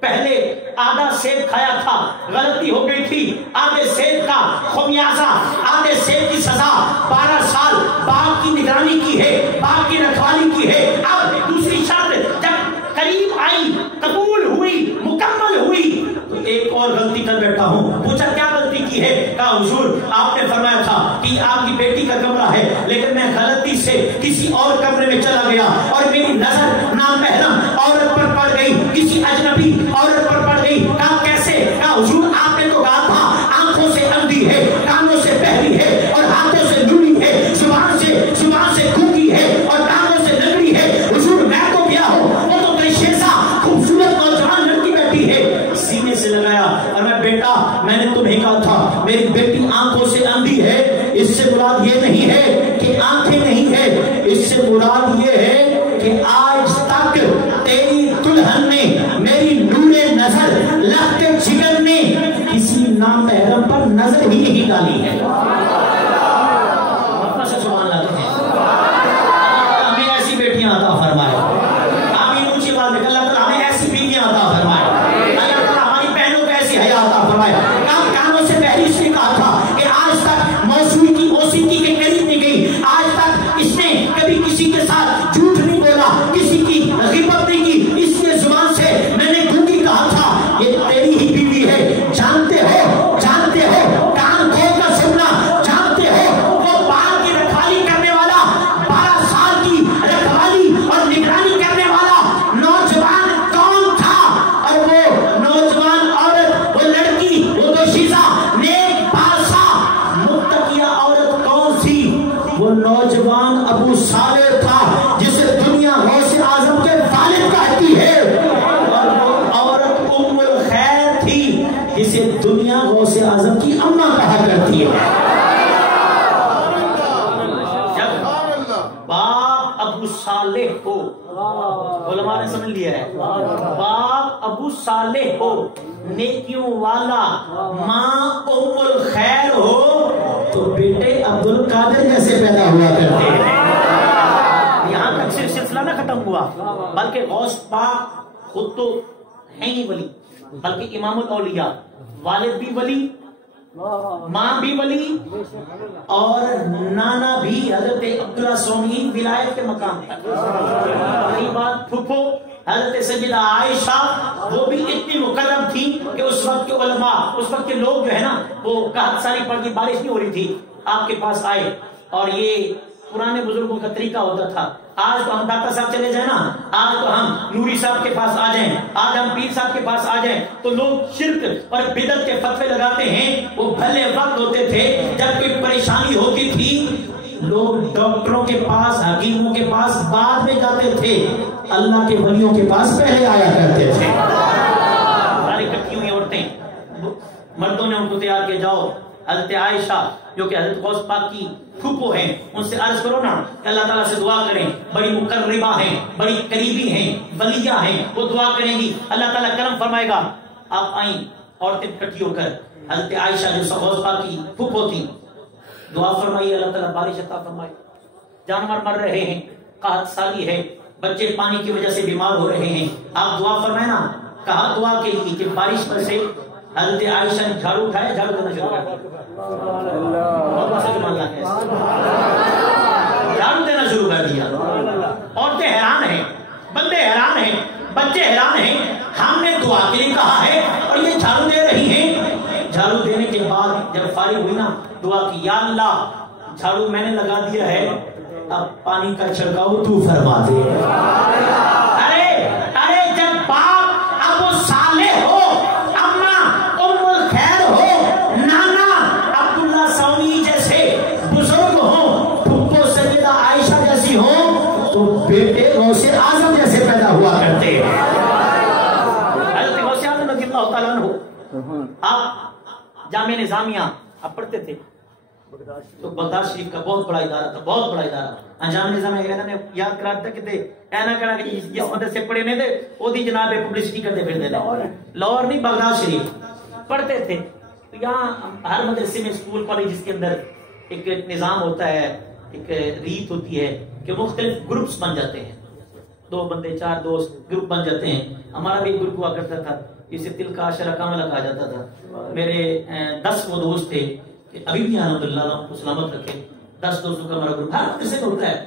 پہلے آدھا سیب کھایا تھا, غلطی ہو گئی تھی, آدھے سیب کا خمیازہ, آدھے سیب کی سزا 12 سال باغ کی نگرانی کی ہے, باغ کی رکھوالی کی ہے. اب دوسری شرط جب قریب آئی, قبول ہوئی, مکمل ہوئی, تو ایک اور غلطی کر بیٹھا ہوں. پوچھا کیا غلطی کی ہے؟ کہا حضور آپ نے فرمایا تھا کہ آپ کی بیٹی کا کمرہ ہے, لیکن میں غلطی سے کسی اور کمرے میں چلا گیا اور میری نظر نامحرم عورت پر پڑ گئی, کسی اجنبی عورت پر پڑ گئی. کہا کیسے؟ کہا حضور آپ نے تو کہا تھا آنکھوں سے اندھی ہے, کانوں سے بہری ہے, اور ہاتھوں سے لولی ہے, زبان سے گونگی ہے, اور ٹانگوں سے لنگڑی ہے. حضور میں تو کیا ہوں, وہ تو شیزا خوبصورت نوجوان لڑکی بیٹھی ہے. سینے سے لگایا اور میں بیٹا میں نے تمہیں کہا تھا میری بیٹی آنکھوں سے اندھی ہے, اس سے مراد یہ نہیں ہے کہ آنکھیں نہیں ہے, اس سے مراد یہ ہے کہ آج تک تیری دلہن نے میری نور نظر لگتے جگر نے کسی نامحرم پر نظر ہی نہیں ڈالی ہے. ہمیں ایسی بیٹیاں عطا فرمائے, آمین اونچی بات میں, اللہ تعالیٰ ہمیں ایسی بیٹیاں عطا فرمائے, اللہ تعالیٰ ہماری بہنوں کو ایسی حیا عطا فرمائے. کانوں سے پہلی اس نے کہا تھا کہ آج تک موسیقی کے قریب نہیں گئی, آج تک اس نے کبھی کسی کے ساتھ جھوٹ نہیں بولا, کسی کی غیبت نہیں کی, اس کے زبان سے میں نے گونگی کہا تھا یہ تیری ہی بیوی ہے. جانتے ہو کان کھول کر سننا, جانتے ہو وہ باغ کی رکھوالی کرنے والا, 12 سال کی رکھوالی اور نگرانی کرنے والا نوجوان کون تھا؟ اور وہ نوجوان عورت, وہ لڑکی, وہ دوشیزہ نیک پارسا متقیہ عورت کون سی؟ وہ نوجوان ابو صالح تھا جسے دنیا غوث اعظم کے والد کہتی ہے, اور وہ عورت ام الخیر تھی جسے دنیا غوث اعظم کی اماں کہا کرتی ہے. جب باپ ابو صالح ہو, علماء نے سمجھ لیا ہے, باپ ابو صالح ہو, نیکیوں والا, ماں ام الخیر ہو, تو بیٹے عبد القادر جیسے پیدا ہوا کرتے ہیں. یہاں تک صرف سلسلہ نہ ختم ہوا, بلکہ غوث پاک خود تو ہے ہی ولی, بلکہ امام الاولیاء, والد بھی ولی, ماں بھی ولی, اور نانا بھی حضرت عبداللہ سومی ولایت کے مقام پر. رہی بات پھپھو حضرت سیدہ عائشہ, وہ بھی اتنی مکرم تھی کہ اس وقت کے علماء, اس وقت کے لوگ جو ہے نا, وہ قحط سالی پڑ گئی, بارش نہیں ہو رہی تھی, آپ کے پاس آئے, اور یہ پرانے بزرگوں کا طریقہ ہوتا تھا. آج تو ہم داتا صاحب چلے جائیں نا, آج تو ہم نوری صاحب کے پاس آ جائیں, آج ہم پیر صاحب کے پاس آ جائیں, تو لوگ شرک اور بدعت کے فتوے لگاتے ہیں. وہ بھلے وقت ہوتے تھے جب کوئی پریشانی ہوتی تھی, لوگ ڈاکٹروں کے پاس, حکیموں کے پاس بعد میں جاتے تھے, اللہ کے ولیوں کے پاس پہلے آیا کرتے تھے. ساری اکٹھی ہوئی عورتیں, مردوں نے ان کو تیار کیا, جاؤ حضرت عائشہ جو کہ حضرت غوث پاک کی پھوپھو ہیں, ان سے عرض کرو نا کہ اللہ تعالیٰ سے دعا کریں, بڑی مقربہ ہیں, بڑی قریبی ہیں, ولیہ ہیں, وہ دعا کریں گی, اللہ تعالیٰ کرم فرمائے گا. آپ آئیں عورتیں اکٹھی ہو کر, حضرت عائشہ جو غوث پاک کی پھوپھو تھی, دعا فرمائی, اللہ تعالیٰ بارش عطا فرمائے. جانور مر رہے ہیں, قحط سالی ہے, بچے پانی کی وجہ سے بیمار ہو رہے ہیں، آپ دعا فرمائیں نا، کہا دعا کے لیے کہ بارش پر سے حضرت عائشہ نے جھاڑو اٹھایا، جھاڑو دینا شروع کر دیا، جھاڑو دینا شروع کر دیا۔ عورتیں حیران ہیں، بندے حیران ہیں، بچے حیران ہیں، ہم نے دعا کے لیے کہا ہے اور یہ جھاڑو دے رہی ہیں۔ جھاڑو دینے کے بعد جب فارغ ہوئی نا، دعا کی، یا اللہ جھاڑو میں نے لگا دیا ہے، اب پانی کا چھڑکاؤ تو فرما دے۔ ارے جب باپ ابو صالح ہو، اما ام الخیر ہو، نانا عبداللہ سعودی جیسے بزرگ ہوں، پھپھو سیدہ عائشہ جیسی ہوں، تو بیٹے غوث اعظم جیسے پیدا ہوا کرتے ہیں۔ حضرت غوث اعظم رضی اللہ تعالیٰ عنہ، آپ جامعہ نظامیہ آپ پڑھتے تھے تو بغداد شریف کا بہت بڑا ادارہ تھا، بہت بڑا ادارہ۔ انجام نظام نے یاد کرا دیتا کہ اینا کہنا کہ جس مدرسے پڑھے نہیں تھے وہ دی جناب پبلسٹی کرتے پھرتے تھے، لاہور نہیں بغداد شریف پڑھتے تھے۔ تو یہاں ہر مدرسے میں اسکول کالج جس کے اندر ایک نظام ہوتا ہے، ایک ریت ہوتی ہے کہ مختلف گروپس بن جاتے ہیں، 2 بندے 4 دوست گروپ بن جاتے ہیں۔ ہمارا بھی گروپ ہوا کرتا تھا، اسے تل کا عشرہ کاملہ کہا جاتا تھا۔ میرے 10 وہ دوست تھے، ابھی بھی الحمد اللہ کو سلامت رکھے، 10 دوستوں کا ہمارا گروپ ہر مدرسے میں ہوتا ہے۔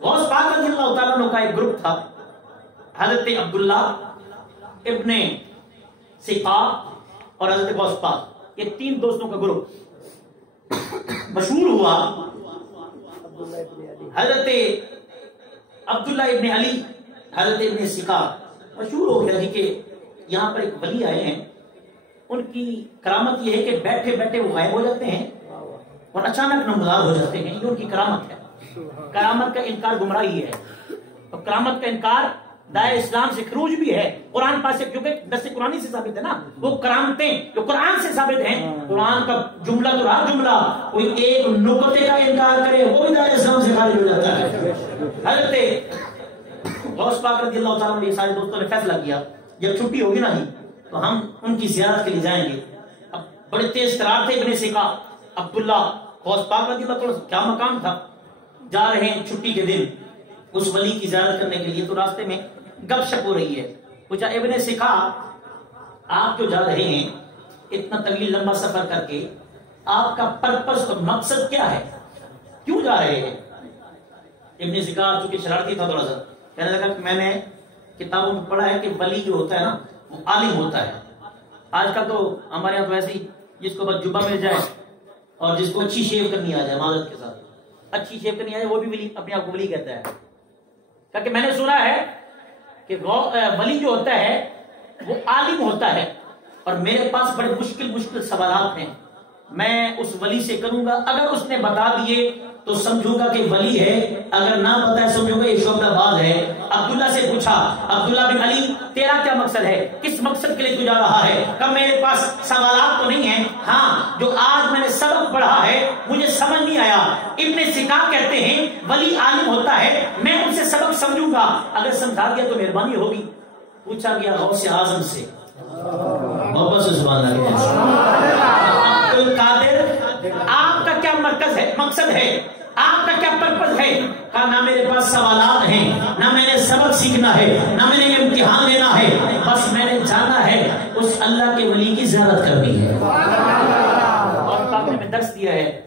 غوث پاک رضی اللہ تعالیٰ عنہ کا ایک گروپ تھا، حضرت عبداللہ ابن سقا اور حضرت غوث پاک، یہ 3 دوستوں کا گروپ مشہور ہوا۔ حضرت عبداللہ ابن علی، حضرت ابن سقا مشہور ہو گیا جی کہ یہاں پر ایک ولی آئے ہیں، ان کی کرامت یہ ہے کہ بیٹھے بیٹھے وہ غائب ہو جاتے ہیں اور اچانک نمودار ہو جاتے ہیں، یہ ان کی کرامت ہے۔ کرامت کا انکار گمراہی ہے، اور کرامت کا انکار دائرہ اسلام سے خروج بھی ہے۔ قرآن پاک سے، کیونکہ دس قرآنی سے ثابت ہے نا، وہ کرامتیں جو قرآن سے ثابت ہیں، قرآن کا جملہ تو رہا جملہ، کوئی ایک نقطے کا انکار کرے وہ بھی دائرہ اسلام سے خارج ہو جاتا ہے۔ حضرت غوث پاک رضی اللہ تعالیٰ عنہ سارے دوستوں نے فیصلہ کیا جب چھٹی ہوگی نا ہی تو ہم ان کی زیارت کے لیے جائیں گے۔ اب بڑے تیز ترار تھے ابن سقا، عبداللہ، غوث پاک رضی اللہ تعالیٰ کیا مقام تھا، جا رہے ہیں چھٹی کے دن اس ولی کی زیارت کرنے کے لیے، تو راستے میں گپ شپ ہو رہی ہے۔ پوچھا ابن سقا آپ جو جا رہے ہیں اتنا طویل لمبا سفر کر کے، آپ کا پرپس اور مقصد کیا ہے، کیوں جا رہے ہیں؟ ابن سقا چونکہ شرارتی تھا تھوڑا سا، کہنے لگا کہ میں نے کتابوں میں پڑھا ہے کہ ولی جو ہوتا ہے نا وہ عالم ہوتا ہے۔ آج کل تو ہمارے یہاں تو ایسے ہی جس کو بس جبہ مل جائے اور جس کو اچھی شیو کرنی آ جائے، معذرت کے ساتھ اچھی شیو کرنی آ جائے، وہ بھی ولی اپنے آپ کو ولی کہتا ہے۔ کہ میں نے سنا ہے کہ ولی جو ہوتا ہے وہ عالم ہوتا ہے، اور میرے پاس بڑے مشکل سوالات ہیں، میں اس ولی سے کروں گا، اگر اس نے بتا دیے تو سمجھوں گا کہ ولی ہے، اگر نہ بتائے سمجھوں گا یہ شعبہ باز ہے۔ عبداللہ سے پوچھا، عبداللہ بن علی تیرا کیا مقصد ہے، کس مقصد کے لیے تو جا رہا ہے؟ کہ میرے پاس سوالات تو نہیں ہیں، ہاں جو آج میں نے سبق پڑھا ہے مجھے سمجھ نہیں آیا۔ ابن سقا کہتے ہیں ولی عالم ہوتا ہے، میں ان سے سبق سمجھوں گا، اگر سمجھا دیا تو مہربانی ہوگی۔ پوچھا گیا غوث اعظم سے، محبت سے سبحان اللہ، عبد القادر آپ کا کیا مرکز ہے، مقصد ہے، آپ کا کیا پرپس ہے؟ کہا نہ میرے پاس سوالات ہیں، نہ میں نے سبق سیکھنا ہے، نہ میں نے امتحان لینا ہے، بس میں نے جانا ہے اس اللہ کے ولی کی زیارت کرنی ہے۔ اور پاک نے درس دیا ہے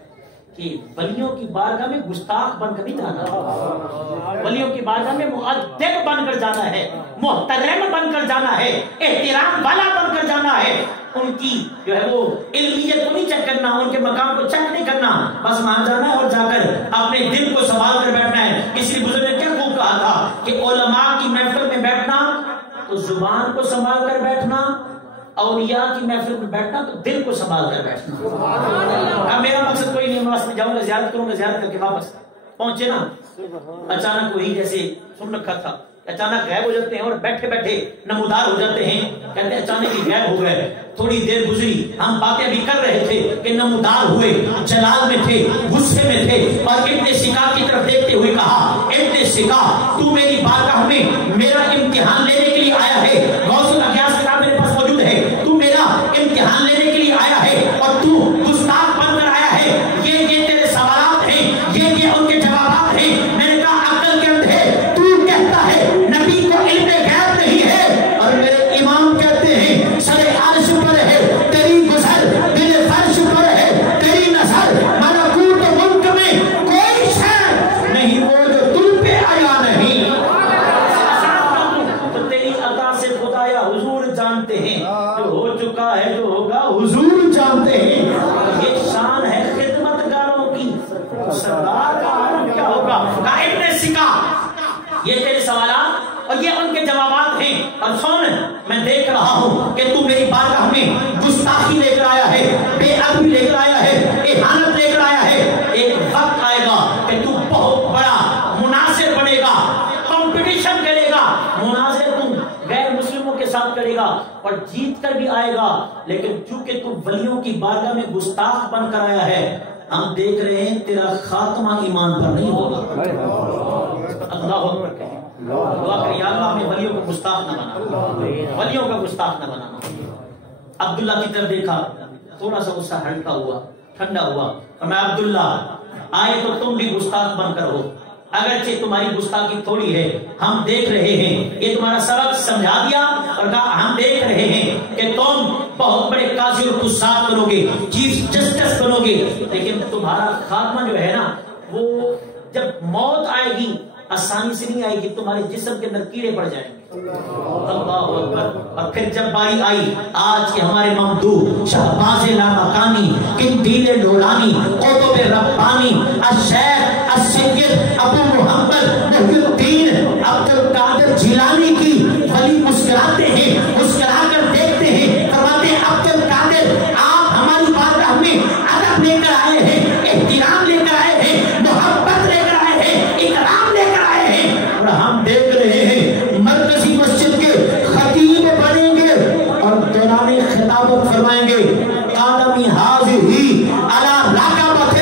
کہ ولیوں کی بارگاہ میں گستاخ بن کر نہیں جانا، ولیوں کی بارگاہ میں مؤدب بن کر جانا ہے، محترم بن کر جانا ہے، احترام والا بن کر جانا ہے۔ ان کی جو ہے وہ علمیت کو نہیں چیک کرنا، ان کے مقام کو چیک نہیں کرنا، بس وہاں جانا ہے اور جا کر اپنے دل کو سنبھال کر بیٹھنا ہے۔ اس لیے بزرگ نے کیا خوب کہا تھا کہ علماء کی محفل میں بیٹھنا تو زبان کو سنبھال کر بیٹھنا، اولیاء کی محفل میں بیٹھنا تو دل کو سنبھال کر بیٹھنا۔ اب میرا مقصد کوئی نہیں، میں جاؤں گا زیارت کروں گا، زیارت کر کے واپس پہنچے نا، اچانک وہی جیسے سن رکھا تھا، اچانک غائب ہو جاتے ہیں اور بیٹھے بیٹھے نمودار ہو جاتے ہیں، کہتے ہیں اچانک ہی غائب ہو گئے۔ تھوڑی دیر گزری، ہم باتیں بھی کر رہے تھے کہ نمودار ہوئے، جلال میں تھے، غصے میں تھے، اور ابن سقا کی طرف دیکھتے ہوئے کہا ابن سقا تو میری بارگاہ میں میرا امتحان لینے کے لیے آیا ہے، غوث الاغیاث کتاب میرے پاس موجود ہے، تو میرا امتحان لینے کے لیے آیا ہے اور تو گستاخ بن کر آیا ہے، یہ تیرے سوالات ہیں، یہ ان کے جوابات ہیں۔ میں نے کہا عقل کے اندھے تو کہتا ہے یہ ان کے جوابات ہیں. اور سن، میں دیکھ رہا ہوں کہ تو میری بارگاہ میں گستاخی لے کر آیا ہے، بے ادبی لے کر آیا ہے، اہانت لے کر آیا ہے. ایک وقت آئے گا کہ تو بہت بڑا مناظر بنے گا، کمپٹیشن کرے گا، مناظر تم غیر مسلموں کے ساتھ کرے گا اور جیت کر بھی آئے گا. لیکن چونکہ تو ولیوں کی بارگاہ میں گستاخ بن کر آیا ہے، ہم دیکھ رہے ہیں تیرا خاتمہ ایمان پر نہیں ہوگا. اللہ اکبر کہیں. دعا کریں یا اللہ ہمیں ولیوں کو گستاخ نہ بنانا، ولیوں کا گستاخ نہ بنانا. عبداللہ کی طرف دیکھا، تھوڑا سا غصہ ہلکا ہوا، ٹھنڈا ہوا. اور میں عبداللہ آئے تو تم بھی گستاخ بن کر ہو، اگرچہ تمہاری گستاخی تھوڑی ہے، ہم دیکھ رہے ہیں. یہ تمہارا سبق سمجھا دیا اور کہا ہم دیکھ رہے ہیں کہ تم بہت بڑے قاضی اور قصاد بنو گے، چیف جسٹس بنو گے، لیکن تمہارا خاتمہ جو ہے نا، وہ جب موت آئے گی آسانی سے نہیں آئے گی، تمہارے جسم کے اندر کیڑے پڑ جائیں گے. اللہ اکبر. اور پھر جب باری آئی آج کے ہمارے ممدوح شہباز لامکانی، قندیل نورانی، قطب ربانی، الشیخ السید ابو محمد محی الدین عبد القادر جیلانی کی ولی مسکراتے ہیں، مسکرا کر دیکھتے ہیں، فرماتے ہیں عبد القادر آپ ہماری بارگاہ میں ادب لے کر آئے ہیں، احترام لے کر آئے ہیں، محبت لے کر آئے ہیں، اکرام لے کر آئے ہیں. اور ہم دیکھ رہے ہیں مرکزی مسجد کے خطیب بنیں گے اور دوران خطابت فرمائیں گے قدمی حاضری علی رقبت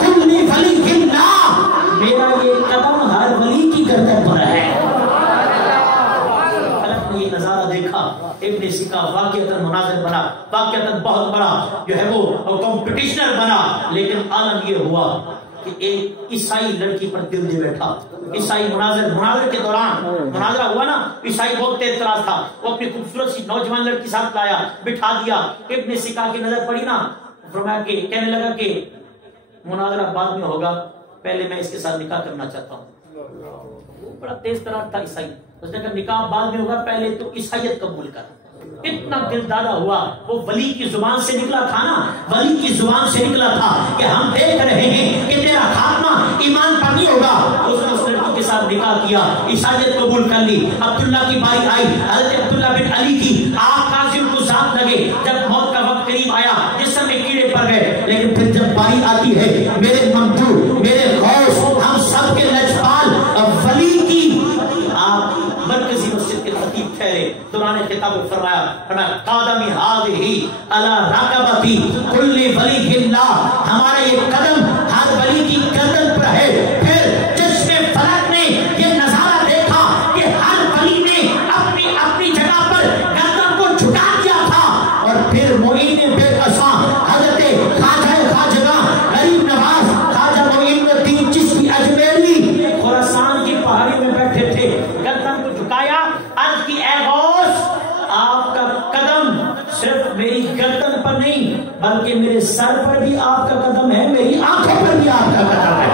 کل ولی اللہ، میرا یہ قدم ہر ولی کی گردن پر ہے. فلک نے یہ نظارہ دیکھا، ابن سینا واقعتاً مناظر بنا، واقعتاً بہت بڑا جو ہے وہ کمپٹیشنر بنا. لیکن عالم یہ ہوا کہ ایک عیسائی لڑکی پر دل دے بیٹھا. عیسائی مناظر کے دوران مناظرہ ہوا نا، عیسائی بہت تیز تراز تھا، وہ اپنی خوبصورت سی نوجوان لڑکی ساتھ لایا، بٹھا دیا. ابن سینا کی نظر پڑی نا، فرمایا کہ کہنے لگا کہ مناظرہ بعد میں ہوگا، پہلے میں اس کے ساتھ نکاح کرنا چاہتا ہوں. وہ بڑا تیز تراز تھا عیسائی، اس نے کہا نکاح بعد میں ہوگا، پہلے تو عیسائیت قبول کر. اتنا دل دادا ہوا، وہ ولی کی زبان سے نکلا تھا نا، ولی کی زبان سے نکلا تھا کہ ہم دیکھ رہے ہیں کہ تیرا خاتمہ ایمان پر نہیں ہوگا. اس نے اس لڑکی کے ساتھ نکاح کیا، عیسائیت قبول کر لی. عبداللہ کی باری آئی، حضرت عبداللہ بن علی کی آپ قاضی کو ساتھ لگے. جب موت کا وقت قریب آیا جسم میں کیڑے پڑ گئے، لیکن پھر جب باری آتی ہے میرے ممدوح، میرے غوث، ہم سب کے لجپال ولی کی، آپ مرکزی مسجد کے خطیب ٹھہرے. دوران خطاب فرمایا قادمی حاضری علی رقبتی کل ولی اللہ، ہمارا یہ قدم ہر ولی کی گردن پر ہے. پھر چشم فلک نے یہ نظارہ دیکھا کہ ہر ولی نے اپنی اپنی جگہ پر گردن کو جھکا دیا تھا. اور پھر معین بے قصاں حضرت خواجہ خواجگاں غریب نواز خواجہ معین الدین چشتی اجمیری خراسان کی پہاڑی میں بیٹھے تھے، گردن کو جھکایا، عرض کی اے غوث آپ کا قدم صرف میری گردن پر نہیں بلکہ میرے سر پر بھی آپ کا قدم ہے، میری آنکھوں پر بھی آپ کا قدم ہے.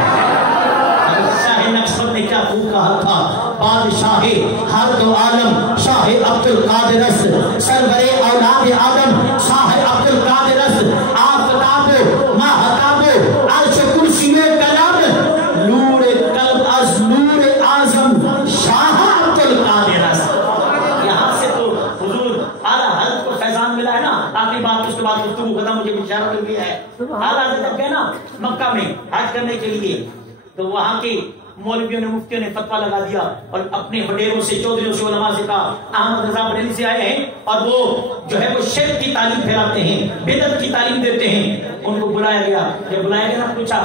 شاہ نقشبند نے کیا خوب کہا تھا، بادشاہ ہر دو عالم شاہ عبد القادر است، سرور اولاد آدم شاہ عبد القادر است، آفتاب ماہتاب عرش کرسی کلام نور قلب از نور اعظم شاہ عبد القادر است. یہاں سے تو حضور اعلیٰ حضرت کو فیضان ملا ہے نا. آخری بات اس کے بعد گفتگو ختم، مجھے اشارہ مل گیا ہے. اعلیٰ حضرت جب گئے نا مکہ میں حج کرنے کے لیے، تو وہاں کے مولویوں نے مفتیوں نے فتویٰ لگا دیا اور اپنے وڈیروں سے چودھریوں سے علماء سے کہا احمد رضا بریلوی سے آئے ہیں اور وہ جو ہے وہ شرک کی تعلیم پھیلاتے ہیں، بدعت کی تعلیم دیتے ہیں. ان کو بلایا گیا، جب بلایا گیا نا پوچھا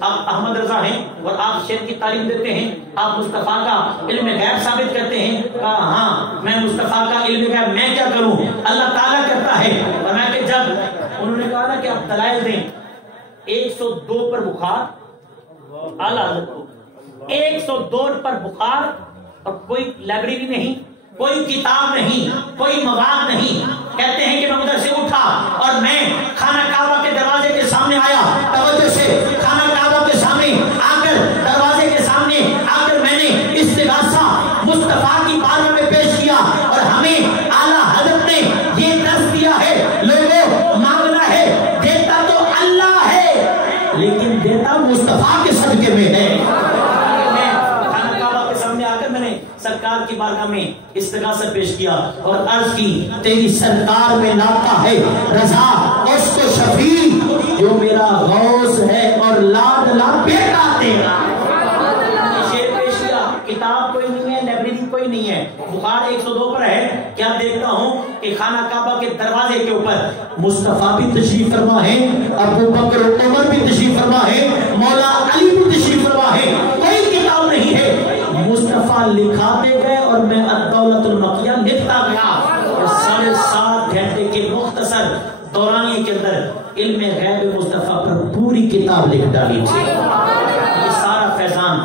آپ احمد رضا ہیں اور آپ شرک کی تعلیم دیتے ہیں، آپ مصطفیٰ کا علم غیب ثابت کرتے ہیں؟ کہا ہاں میں مصطفیٰ کا علم غیب میں کیا کروں، اللہ تعالیٰ کرتا ہے. اور میں کہ جب انہوں نے کہا نا کہ آپ دلائل دیں، 102 پر بخار، اعلیٰ حضرت کو 102 پر بخار، اور کوئی لائبریری نہیں، کوئی کتاب نہیں، کوئی مواد نہیں. کہتے ہیں کہ میں ادھر سے اٹھا اور میں خانہ کعبہ کے دروازے کے سامنے آیا، توجہ سے خانہ کعبہ کے سامنے آ کر دروازے کے سامنے آ کر میں نے استغاثہ مصطفیٰ کی بارگاہ میں پیش کیا. اور ہمیں اعلیٰ حضرت نے یہ درس دیا ہے، لوگوں مانگنا ہے، دیتا تو اللہ ہے لیکن دیتا مصطفیٰ کے صدقے میں ہے. سرکار کی بارگاہ میں استغاثہ پیش کیا اور عرض کی تیری سرکار میں لاتا ہے رضا اس کو شفیع جو میرا غوث ہے اور لاڈلا بیٹا تیرا۔ شعر پیش کیا، کتاب کوئی نہیں ہے، لائبریری کوئی نہیں ہے، بخار 102 پر ہے۔ کیا دیکھتا ہوں کہ خانہ کعبہ کے دروازے کے اوپر مصطفیٰ بھی تشریف فرما ہے، ابو بکر عمر بھی تشریف فرما ہے، مولا علی بھی تشریف فرما ہے، کوئی کتاب نہیں ہے۔ مصطفیٰ لکھاتے گئے اور میں الدولت المقیہ لکھتا گیا، اور 7.5 گھنٹے کے مختصر دورانیے کے اندر علم غیب مصطفیٰ پر پوری کتاب لکھ ڈالی تھی۔ یہ سارا فیضان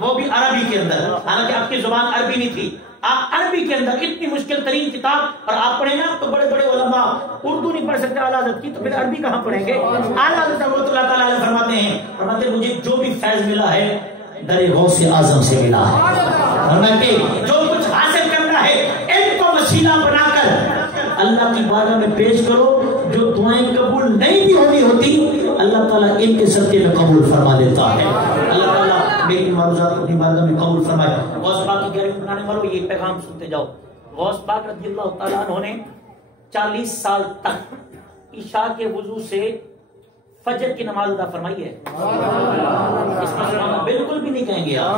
وہ بھی عربی کے اندر، حالانکہ آپ کی زبان عربی نہیں تھی، آپ عربی کے اندر اتنی مشکل ترین کتاب، اور آپ پڑھیں نا تو بڑے بڑے علماء اردو نہیں پڑھ سکتے اعلیٰ حضرت کی، تو پھر عربی کہاں پڑھیں گے؟ اعلیٰ حضرت اللہ تعالیٰ علیہ فرماتے ہیں مجھے جو بھی فیض ملا ہے در غوث اعظم سے ملا ہے، حالانکہ جو کچھ حاصل کرنا ہے ان کو وسیلہ بنا کر اللہ کی بارگاہ میں پیش کرو، جو دعائیں قبول نہیں بھی ہونی ہوتی اللہ تعالیٰ ان کے صدقے میں قبول فرما دیتا ہے۔ اللہ تعالیٰ میری معروضات اپنی بارگاہ میں قبول فرمائے۔ غوث پاک کی گیرنٹی بنانے والوں یہ پیغام سنتے جاؤ۔ غوث پاک رضی اللہ تعالیٰ عنہ نے 40 سال تک عشاء کے وضو سے فجر کی نماز ادا فرمائی ہے۔ اس پر سبحان اللہ بالکل بھی نہیں کہیں گے آپ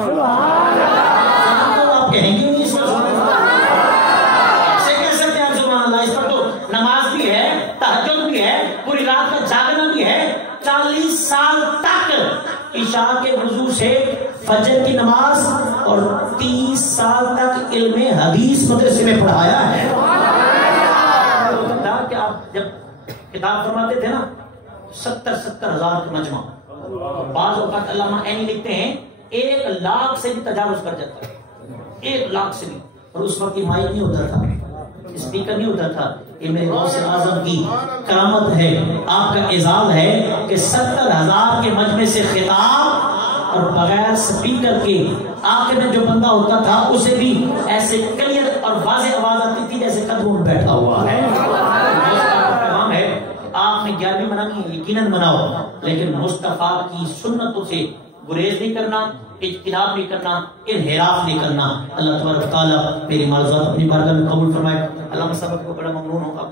کہیں گے نہیں، اس پر ایسے کہہ سکتے ہیں آپ سبحان اللہ؟ اس پر تو نماز بھی ہے، تہجد بھی ہے، پوری رات کا جاگنا بھی ہے۔ 40 سال تک عشاء کے وضو سے فجر کی نماز، اور 30 سال تک علم حدیث مدرسے میں پڑھایا ہے۔ کہ آپ جب کتاب فرماتے تھے نا 70 ہزار کا مجمع، بعض اوقات علامہ عینی لکھتے ہیں 1 لاکھ سے بھی تجاوز کر جاتا ہے، 1 لاکھ سے بھی، اور اس وقت مائک نہیں ہوتا تھا، اسپیکر نہیں ہوتا تھا۔ یہ میرے غوث اعظم کی کرامت ہے، آپ کا اعزاز ہے کہ 70 ہزار کے مجمع سے خطاب، اور بغیر اسپیکر کے آخر میں جو بندہ ہوتا تھا اسے بھی ایسے کلیئر اور واضح آواز آتی تھی جیسے قدموں میں بیٹھا ہوا ہے۔ پیغام ہے آپ نے 11ویں منانی ہے، یقیناً مناؤ، لیکن مصطفیٰ کی سنتوں سے گریز نہیں کرنا، اجتناب نہیں کرنا، انحراف نہیں کرنا۔ اللہ تبارک و تعالیٰ میری معذرت اپنی بارگاہ میں قبول فرمائے۔ اللہ سبق کو بڑا ممنون ہوں۔